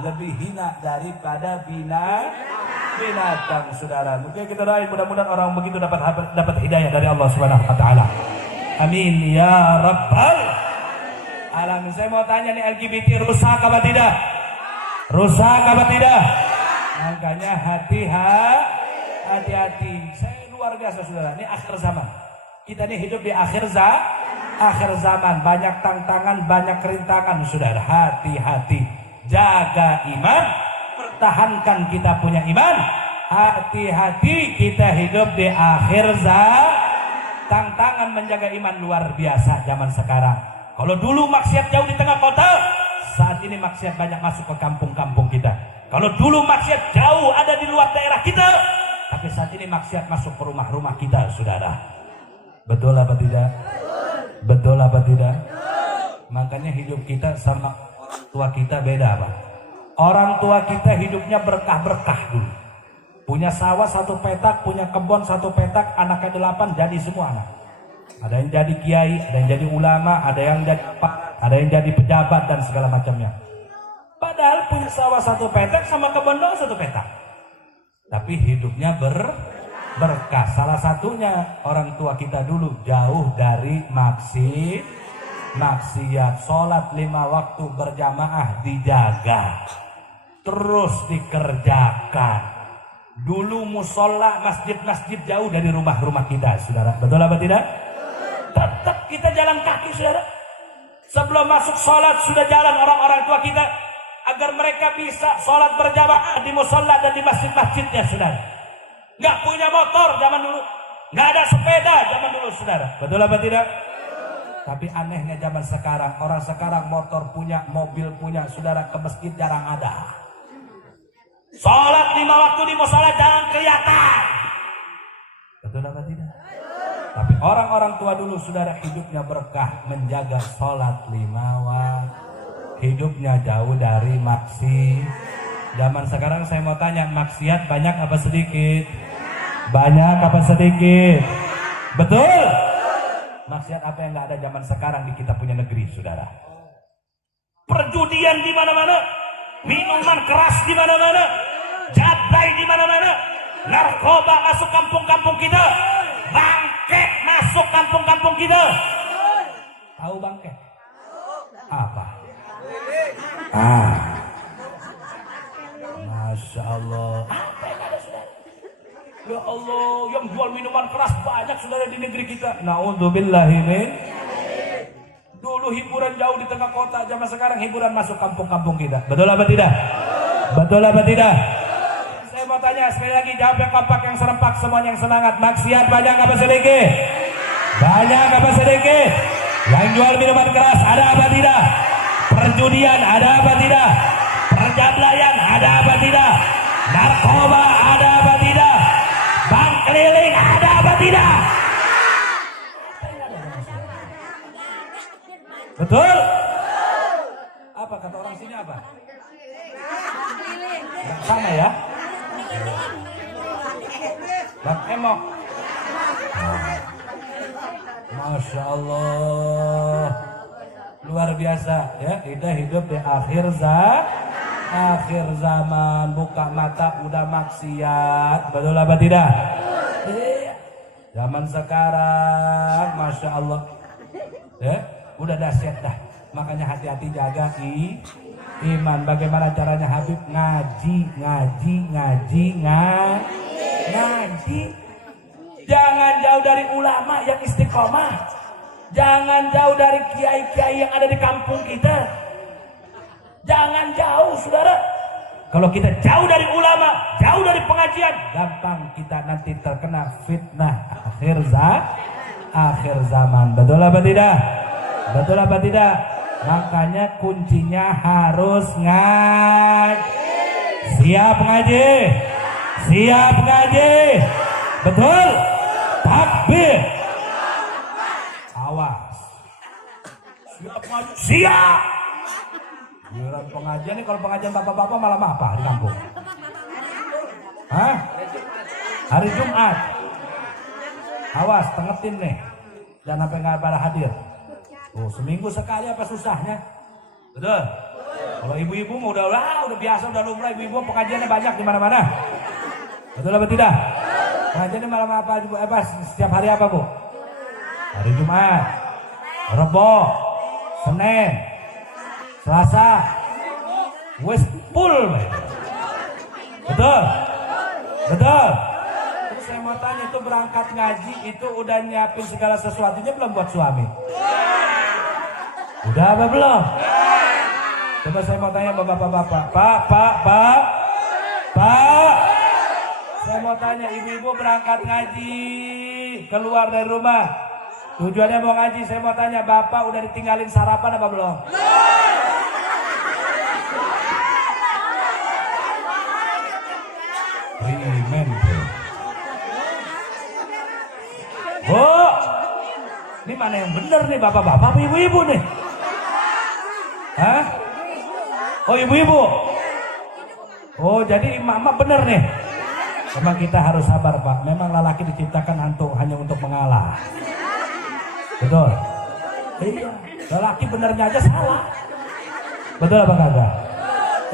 lebih hina daripada binatang, saudara. Mungkin kita doain mudah-mudahan orang begitu dapat hidayah dari Allah Subhanahu wa taala. Amin ya rabbal alamin. Saya mau tanya nih, LGBT rusak apa tidak? Rusak apa tidak? Makanya hati-hati. Saya luar biasa, saudara. Ini akhir zaman. Kita ini hidup di akhir zaman. Banyak tantangan, banyak kerintangan, saudara. Hati-hati. Jaga iman. Pertahankan kita punya iman. Hati-hati, kita hidup di akhir zaman. Tantangan menjaga iman luar biasa zaman sekarang. Kalau dulu maksiat jauh di tengah kota, saat ini maksiat banyak masuk ke kampung-kampung kita. Kalau dulu maksiat jauh ada di luar daerah kita, tapi saat ini maksiat masuk ke rumah-rumah kita, saudara. Betul apa tidak? Betul apa tidak? Makanya hidup kita sama orang tua kita beda, Pak. Orang tua kita hidupnya berkah-berkah dulu. Punya sawah 1 petak, punya kebun 1 petak, anaknya 8 jadi semua anak. Ada yang jadi kiai, ada yang jadi ulama, ada yang jadi apa, ada yang jadi pejabat dan segala macamnya. Padahal punya sawah 1 petak sama kebun 1 petak. Tapi hidupnya berkah. Salah satunya orang tua kita dulu jauh dari maksiat. Sholat 5 waktu berjamaah dijaga, terus dikerjakan. Dulu musola, masjid-masjid jauh dari rumah-rumah kita, saudara. Betul apa tidak? Tetap kita jalan kaki, saudara. Sebelum masuk sholat sudah jalan orang-orang tua kita, agar mereka bisa sholat berjamaah di musola dan di masjid-masjidnya, saudara. Nggak punya motor zaman dulu, nggak ada sepeda zaman dulu, saudara. Betul apa tidak? Tapi anehnya zaman sekarang, orang sekarang motor punya, mobil punya, saudara, ke masjid jarang ada. Sholat 5 waktu di musola jangan kelihatan. Betul apa tidak? Tapi orang-orang tua dulu, saudara, hidupnya berkah, menjaga sholat 5 waktu. Hidupnya jauh dari maksiat. Zaman sekarang saya mau tanya, maksiat banyak apa sedikit? Banyak apa sedikit? Betul? Maksiat apa yang nggak ada zaman sekarang di kita punya negeri, saudara? Perjudian di mana-mana, minuman keras di mana-mana, jadai di mana-mana, narkoba masuk kampung-kampung kita, bangkek masuk kampung-kampung kita. Tahu bangkek? Apa? Masya Allah. Ya Allah, yang jual minuman keras banyak, saudara, di negeri kita. Na'udzubillahi min. Dulu hiburan jauh di tengah kota, zaman sekarang hiburan masuk kampung-kampung kita. Betul apa tidak? Betul apa tidak? Saya mau tanya sekali lagi, jawab yang kompak, yang serempak, semuanya yang semangat. Maksiat banyak apa sedikit? Banyak apa sedikit? Yang jual minuman keras ada apa tidak? Perjudian ada apa tidak? Perjablayan ada apa tidak? Narkoba ada apa tidak? Bank keliling ada apa tidak? Betul? Apa kata orang sini apa? Gak sama ya? Bang emok. Masya Allah. Luar biasa ya, kita hidup di akhir zaman, buka mata udah maksiat. Betul apa tidak? Zaman sekarang, Masya Allah ya, Udah dahsyat dah. Makanya hati-hati jaga iman. Bagaimana caranya Habib? Ngaji. Jangan jauh dari ulama yang istiqomah. Jangan jauh dari kiai-kiai yang ada di kampung kita. Jangan jauh, saudara. Kalau kita jauh dari ulama, jauh dari pengajian, gampang kita nanti terkena fitnah akhir zaman. Betul apa tidak? Betul apa tidak? Makanya kuncinya harus siap ngaji. Siap ngaji. Betul? Takbir. Awas. Siap ngaji. Siap. Giliran pengajian nih, kalau pengajian bapak-bapak malam apa di kampung? Hah? Hari Jumat. Awas, tengetin nih. Jangan sampai nggak pada hadir. Oh, seminggu sekali apa susahnya? Betul? Kalau ibu-ibu mau udah biasa, udah lumrah, ibu-ibu pengajiannya banyak di mana-mana. Betul apa tidak? Pengajiannya malam apa? Setiap hari apa, Bu? Hari Jumat, Rebo, Senin, Selasa, wes full. Betul? Betul? Terus saya mau tanya, itu berangkat ngaji itu udah nyiapin segala sesuatunya belum buat suami? Udah apa belum? Coba saya mau tanya bapak-bapak. Pak. Saya mau tanya, ibu-ibu berangkat ngaji, keluar dari rumah. Tujuannya mau ngaji, saya mau tanya, bapak udah ditinggalin sarapan apa belum? Amen. Bu, ini mana yang bener nih, bapak-bapak apa ibu-ibu nih? Hah? Oh, ibu-ibu. Oh, jadi mama bener nih. Memang kita harus sabar, Pak. Memang lelaki diciptakan hanya untuk mengalah. Betul? Iya. Lelaki benernya aja salah. Betul apa kagak?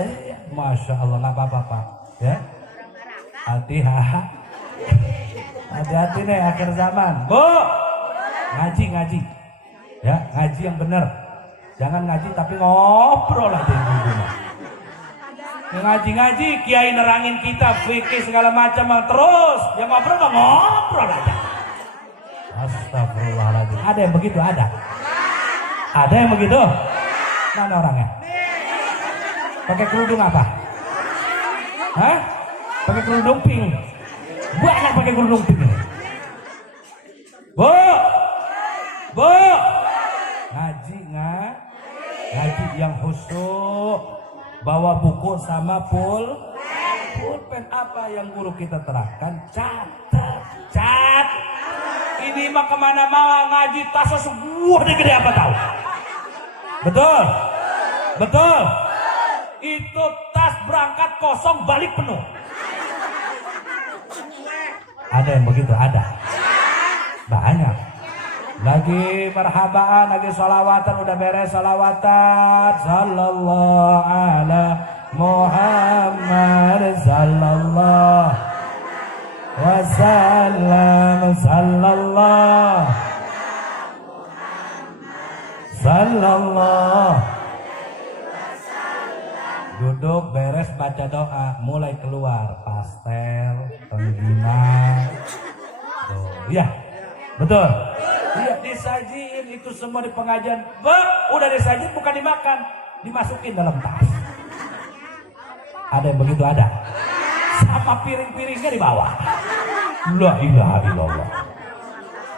Iya. Masya Allah, nggak apa-apa, Pak. Ya. Hati-hati nih akhir zaman. Bu, ngaji. Ya, ngaji yang bener. Jangan ngaji tapi ngobrol aja ibu-ibu. Ngaji, kiai nerangin kita, fikih segala macam, terus yang ngobrol aja. Astagfirullahaladzim. Ada yang begitu? Ada yang begitu? Mana orangnya? Pakai kerudung apa? Hah? Pakai kerudung pink. Banyak pakai kerudung pink. Bu, ngaji yang khusyuk. Bawa buku sama pulpen. Apa yang guru kita terangkan, cat. Ini mah kemana-mana ngaji, tasnya sebuah gede apa tahu? Betul. Itu tas berangkat kosong, balik penuh. Ada yang begitu? Ada. Banyak. Lagi marhabaan, lagi sholawatan, udah beres sholawatan. Sallallahu ala Muhammad sallallahu wasallam. Sallallahu. Duduk, beres, baca doa, mulai keluar pastel, penggilingan. Iya, betul. Iya, disajiin itu semua di pengajian. Udah disajiin, bukan dimakan, dimasukin dalam tas. Ada yang begitu? Ada. Sama piring-piringnya di bawah. La ilaha illallah.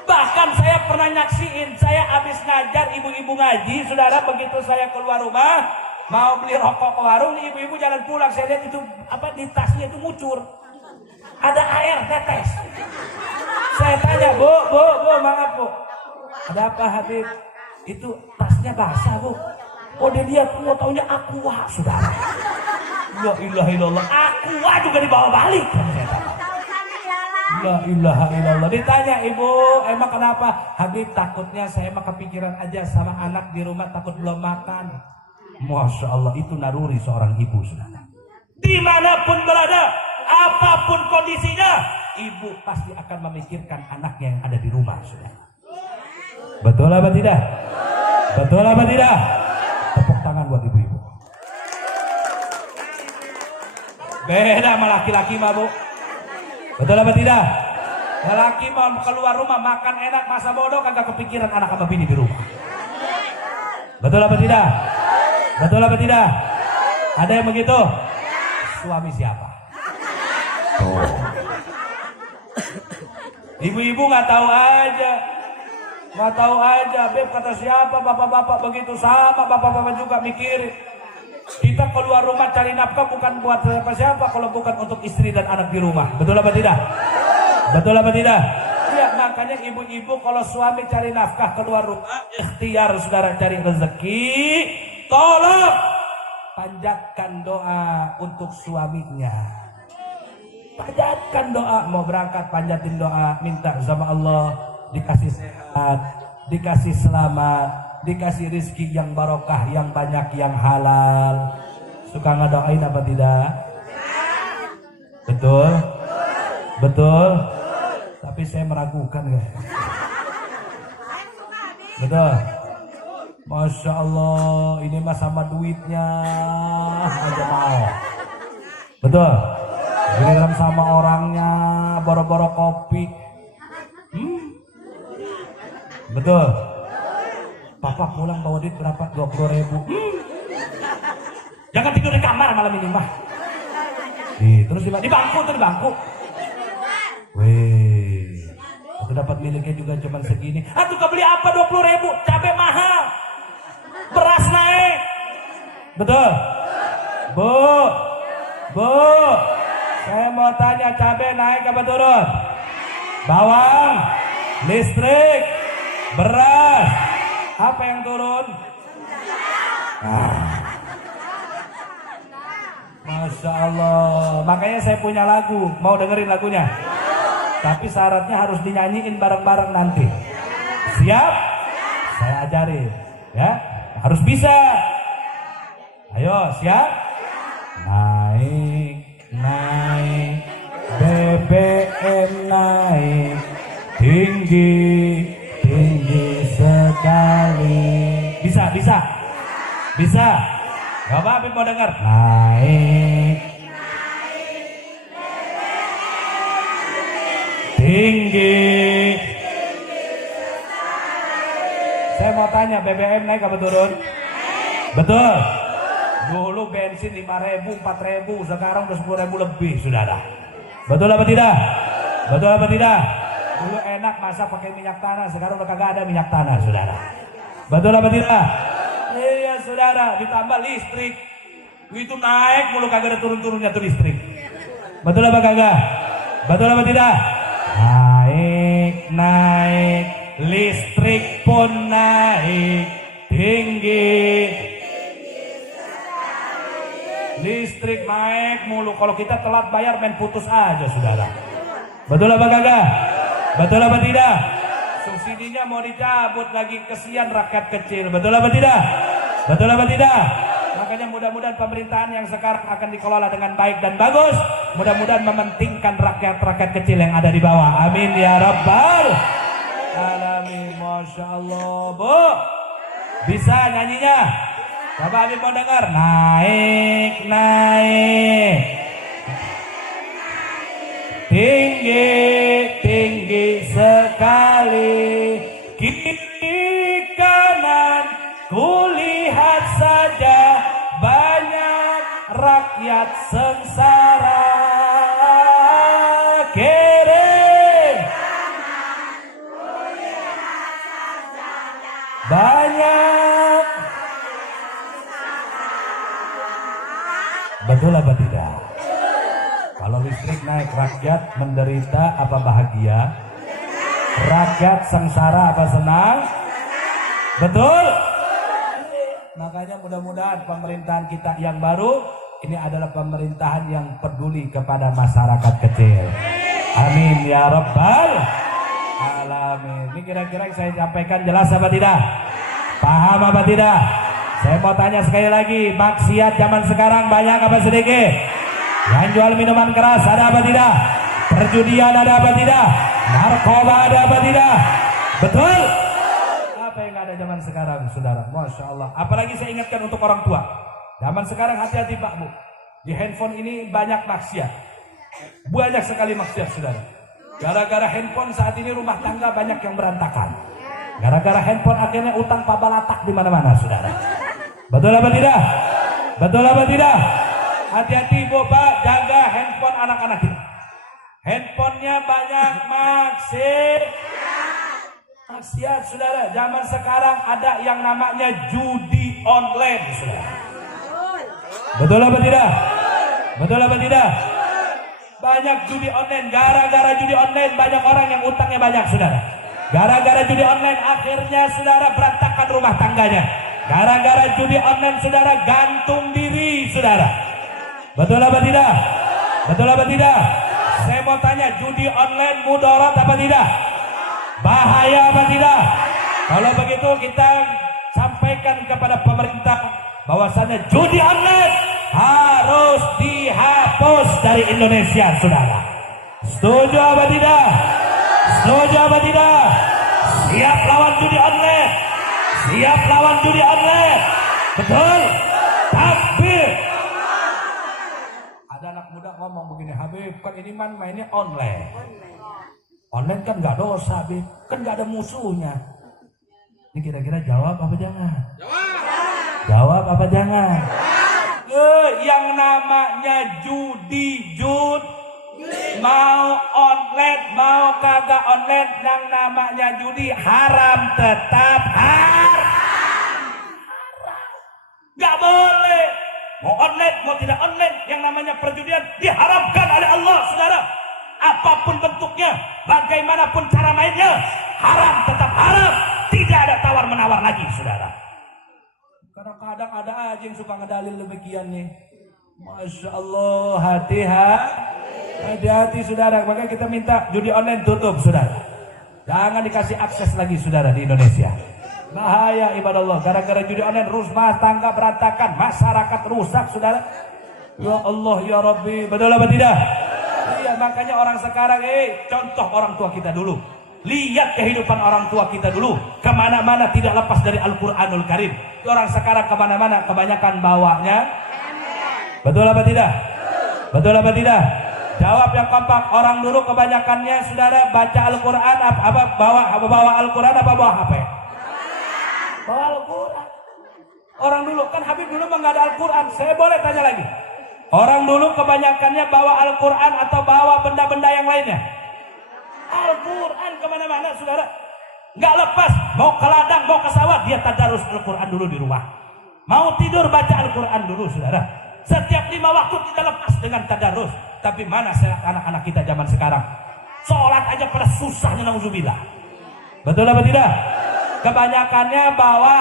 Bahkan saya pernah nyaksiin, saya habis ngajar ibu-ibu ngaji, saudara, begitu saya keluar rumah mau beli rokok ke warung, ibu-ibu jalan pulang, saya lihat itu di tasnya itu ngucur. Ada air tetes. Saya tanya, Bu, maaf Bu, ada apa Habib? Itu tasnya basah Bu. Oh, dia lihat, taunya aqua, saudara. La ilaha illallah, aqua juga dibawa balik. La ilaha illallah. Ditanya, Ibu, emang kenapa? Habib, takutnya saya emang kepikiran aja sama anak di rumah, takut belum makan. Masya Allah, itu naruri seorang ibu, saudara. Dimanapun berada, apapun kondisinya, ibu pasti akan memikirkan anaknya yang ada di rumah, saudara. Betul apa tidak? Betul apa tidak? Tepuk tangan buat ibu-ibu. Beda sama laki-laki mah bu. Betul apa tidak? Laki mau keluar rumah makan enak masa bodoh kagak kepikiran anak sama bini di rumah. Betul apa tidak? Betul apa tidak? Ada yang begitu? Suami siapa? Oh. Ibu-ibu nggak tahu aja. Nggak tahu aja, Beb kata siapa, bapak-bapak begitu sama, bapak-bapak juga mikirin. Kita keluar rumah cari nafkah bukan buat siapa-siapa kalau bukan untuk istri dan anak di rumah. Betul apa tidak? Betul apa tidak? Iya, makanya ibu-ibu kalau suami cari nafkah keluar rumah, ikhtiar saudara cari rezeki, tolong panjatkan doa untuk suaminya. Panjatkan doa, mau berangkat panjatin doa, minta sama Allah dikasih sehat, dikasih selamat, dikasih rizki yang barokah, yang banyak, yang halal. Suka ngedoain apa tidak? Betul? Betul? Tapi saya meragukan guys. Betul? Masya Allah, ini mah sama duitnya aja mau. Betul? Giliran sama orangnya, boro-boro kopi. Betul? Papa pulang bawa duit berapa? 20.000. Jangan tidur di kamar malam ini mah. Terus di bangku tuh, di bangku. Weh, aku dapat miliknya juga cuma segini. Aduh, kebeli apa 20.000? Cabai mahal, beras naik. Betul? Bu, saya mau tanya, cabai naik apa turun? Bawang, listrik, beras, apa yang turun? Masya Allah, makanya saya punya lagu, mau dengerin lagunya? Tapi syaratnya harus dinyanyiin bareng-bareng nanti. Siap? Saya ajarin, ya. Harus bisa. Ayo, siap? Naik, BBM naik, tinggi sekali. Bisa. Gak apa-apa, mau denger? Naik, tinggi. Saya mau tanya, BBM naik apa turun? Betul. Dulu bensin 5.000, 4.000, sekarang udah 10.000 lebih, saudara. Betul apa tidak? Betul apa tidak? Dulu enak masak pakai minyak tanah, sekarang udah kagak ada minyak tanah, saudara. Betul apa tidak? Iya, saudara. Ditambah listrik, itu naik mulu, kagak ada turun-turunnya tuh listrik. Betul apa kagak? Betul apa tidak? Naik, listrik pun naik, tinggi. Listrik naik mulu, kalau kita telat bayar main putus aja, saudara. Betul apa kagak? Betul apa tidak? Subsidinya mau dicabut lagi, kesian rakyat kecil. Betul apa tidak? Betul apa tidak? Makanya mudah-mudahan pemerintahan yang sekarang akan dikelola dengan baik dan bagus. Mudah-mudahan mementingkan rakyat-rakyat kecil yang ada di bawah. Amin ya rabbal alamin. Masya Allah, Bu. Bisa nyanyinya? Bapak Habib mau dengar? Naik, tinggi sekali. Kiri kanan kulihat saja, banyak rakyat sengsara. Kiri banyak. Betul apa tidak? Kalau listrik naik, rakyat menderita apa bahagia? Rakyat sengsara apa senang? Betul? Makanya mudah-mudahan pemerintahan kita yang baru ini adalah pemerintahan yang peduli kepada masyarakat kecil. Amin ya rabbal alamin. Ini kira-kira yang saya sampaikan jelas apa tidak? Paham apa tidak? Saya mau tanya sekali lagi, maksiat zaman sekarang banyak apa sedikit? Yang jual minuman keras ada apa tidak? Perjudian ada apa tidak? Narkoba ada apa tidak? Betul? Apa yang ada ada zaman sekarang, saudara. Masya Allah. Apalagi saya ingatkan untuk orang tua. Zaman sekarang hati-hati Pak Bu. Di handphone ini banyak maksiat. Banyak sekali maksiat, saudara. Gara-gara handphone saat ini rumah tangga banyak yang berantakan. Gara-gara handphone akhirnya utang pabalatak di mana-mana, saudara. Betul apa tidak? Betul apa tidak? Hati-hati Bu Pak, jaga handphone anak-anak kita. Handphonenya banyak maksiat, saudara. Zaman sekarang ada yang namanya judi online, saudara. Betul apa tidak? Betul apa tidak? Banyak judi online. Gara-gara judi online banyak orang yang utangnya banyak, saudara. Gara-gara judi online akhirnya saudara berantakan rumah tangganya. Gara-gara judi online saudara gantung diri, saudara. Betul apa tidak? Betul apa tidak? Saya mau tanya, judi online mudarat apa tidak? Bahaya apa tidak? Kalau begitu kita sampaikan kepada pemerintah bahwasanya judi online harus dihapus dari Indonesia, saudara. Setuju apa tidak? Setuju apa tidak? Siap lawan judi online? Siap lawan judi online? Betul? Takbir. Ada anak muda ngomong begini, Habib, kan ini mainnya online. Online kan nggak dosa, Habib. Kan nggak ada musuhnya. Ini kira-kira jawab apa jangan? Jawab apa jangan? Yang namanya judi, mau online, mau kagak online, yang namanya judi haram, tetap haram. Gak boleh. Mau online, mau tidak online, yang namanya perjudian diharamkan oleh Allah, saudara. Apapun bentuknya, bagaimanapun cara mainnya, haram, tetap haram. Tidak ada tawar-menawar lagi, saudara. Kadang-kadang ada aja yang suka ngedalil demikian nih. Masya Allah, hati-hati saudara. Maka kita minta judi online tutup, saudara. Jangan dikasih akses lagi, saudara, di Indonesia. Bahaya ibadah Allah. Gara-gara judi online rumah tangga berantakan, masyarakat rusak, saudara. Ya Allah, ya Rabbi. Betul apa tidak? Iya, makanya orang sekarang, contoh orang tua kita dulu. Lihat kehidupan orang tua kita dulu. Kemana-mana tidak lepas dari Al-Quranul Karim. Orang sekarang kemana-mana kebanyakan bawanya. Betul apa tidak? Betul apa tidak? Jawab yang kompak. Orang dulu kebanyakannya saudara baca Al-Quran bawa Al-Quran apa bawa HP? Bawa Al-Quran. Orang dulu kan Habib dulu nggak ada Al-Quran. Saya boleh tanya lagi. Orang dulu kebanyakannya bawa Al-Quran atau bawa benda-benda yang lainnya? Al-Quran kemana-mana, saudara. Nggak lepas. Mau ke ladang, mau ke sawah, dia tadarus Al-Quran dulu di rumah. Mau tidur, baca Al-Quran dulu, saudara. Setiap 5 waktu kita lepas dengan tadarus. Tapi mana anak-anak kita zaman sekarang? Sholat aja pada susahnya, nauzubillah. Betul apa tidak? Kebanyakannya bawa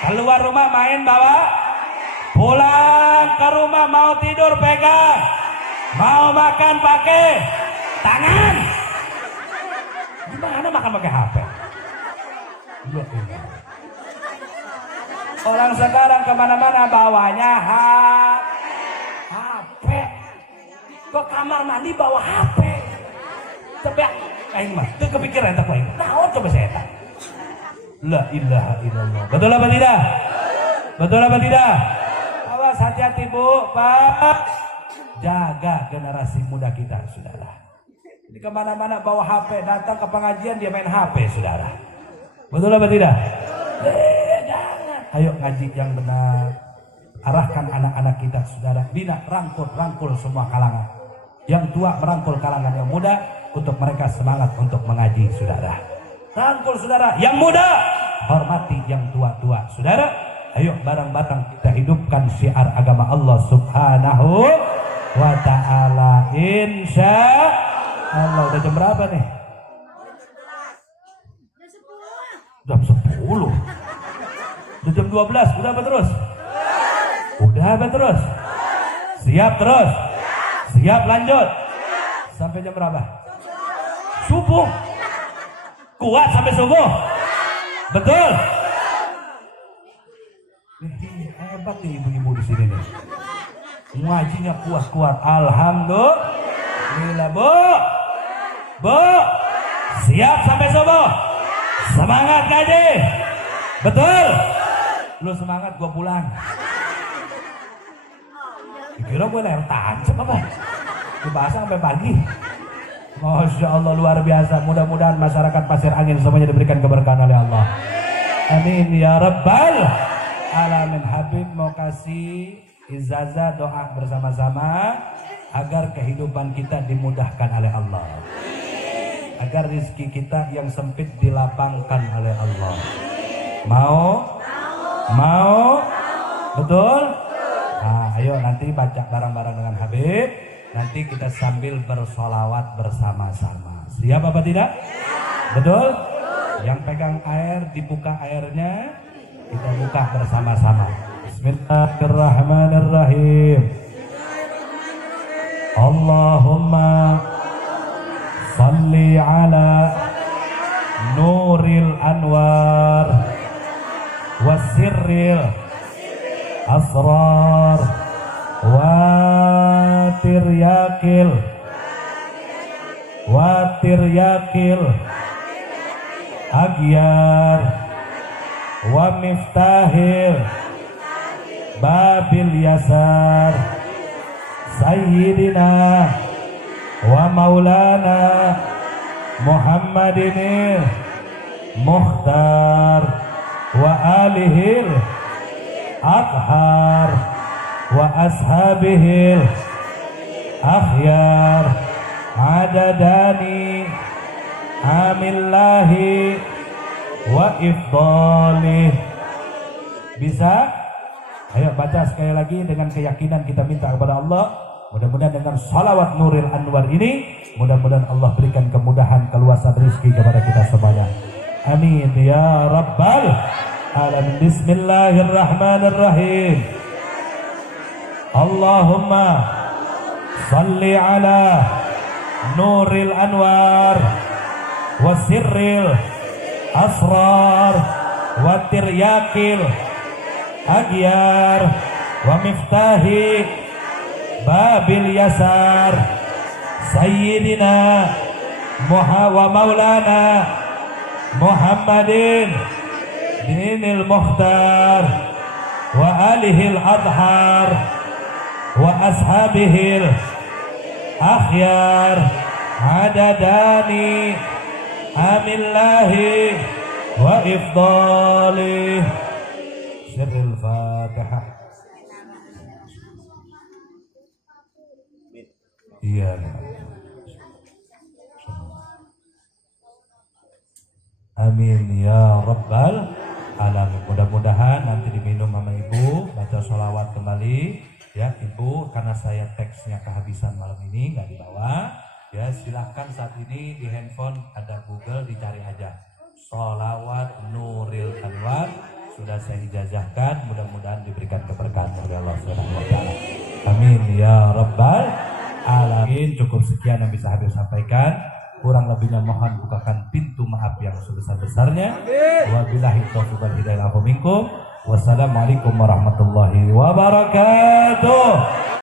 keluar rumah main bawa, pulang ke rumah mau tidur pegang, mau makan pakai tangan. Gimana makan pakai HP? Orang sekarang kemana-mana bawanya HP. Ke kamar mandi bawa HP. Coba, aing mah, itu kepikiran tak aing. Naon coba saya tak. La ilaha illallah. Betul apa tidak? Betul apa tidak? Awas, hati-hati Bu, Pak. Jaga generasi muda kita, saudara. Ini kemana-mana bawa HP, datang ke pengajian dia main HP, saudara. Betul apa tidak? Jangan. Ayo ngaji yang benar. Arahkan anak-anak kita, saudara. Bina, rangkul semua kalangan. Yang tua merangkul kalangan yang muda untuk mereka semangat untuk mengaji, saudara. Rangkul, saudara. Yang muda hormati yang tua-tua, saudara. Ayo bareng-bareng kita hidupkan syiar agama Allah Subhanahu wa ta'ala. Insya Allah. Udah jam berapa nih? Jam 10. Udah jam 12. Udah apa terus? Udah apa terus? Siap terus? Siap lanjut? Sampai jam berapa? Subuh. Kuat sampai subuh? Betul? Hebat nih ibu-ibu di sini nih. Ngajinya kuat-kuat. Alhamdulillah. Bu, siap sampai subuh? Semangat ngaji. Betul? Lu semangat, gua pulang. Dikira gue layar tancap apa? Dibahas sampai pagi. Masya Allah, luar biasa. Mudah-mudahan masyarakat Pasir Angin semuanya diberikan keberkahan oleh Allah. Amin ya Rabbal Alamin. Habib mau kasih ijazah doa bersama-sama agar kehidupan kita dimudahkan oleh Allah, agar rizki kita yang sempit dilapangkan oleh Allah. Mau? Betul? Nah, ayo nanti baca bareng-bareng dengan Habib. Nanti kita sambil bersolawat bersama-sama. Siap apa tidak? Betul? Yang pegang air, dibuka airnya. Kita buka bersama-sama. Bismillahirrahmanirrahim. Allahumma salli ala nuril anwar wasirril asrar wa tiryakil agyar wa miftahil babil yasar sayyidina wa maulana Muhammadinil Mukhtar wa alihil athhar wa ashabihil akhyar adadani amillahi wa ifdalih. Bisa? Ayo baca sekali lagi dengan keyakinan kita minta kepada Allah. Mudah-mudahan dengan salawat Nuril Anwar ini, mudah-mudahan Allah berikan kemudahan, keluasan rezeki kepada kita semuanya. Amin ya Rabbal Alamin. Bismillahirrahmanirrahim. Allahumma salli ala Nuril Anwar wasirril asrar wa tiryakil agyar wa miftahi babil yasar sayyidina wa maulana Muhammadin dinil mukhtar wa alihil adhar wa ashabihil akhyar adadani amillahi wa ifdalih. Sirril Fatihah. Iya. Amin ya Rabbal Alamin. Mudah-mudahan nanti diminum sama ibu, baca sholawat kembali ya ibu, karena saya teksnya kehabisan malam ini nggak dibawa ya. Silahkan saat ini di handphone ada Google, dicari aja sholawat Nuril Anwar. Sudah saya ijazahkan, mudah-mudahan diberikan keberkahan oleh Allah Subhanahu wa taala. Amin ya Rabbal Alamin. Cukup sekian yang bisa Habib sampaikan. Kurang lebihnya mohon bukakan pintu maaf yang sebesar-besarnya. Wabillahi taufiq wal hidayah minkum. Wassalamualaikum warahmatullahi wabarakatuh.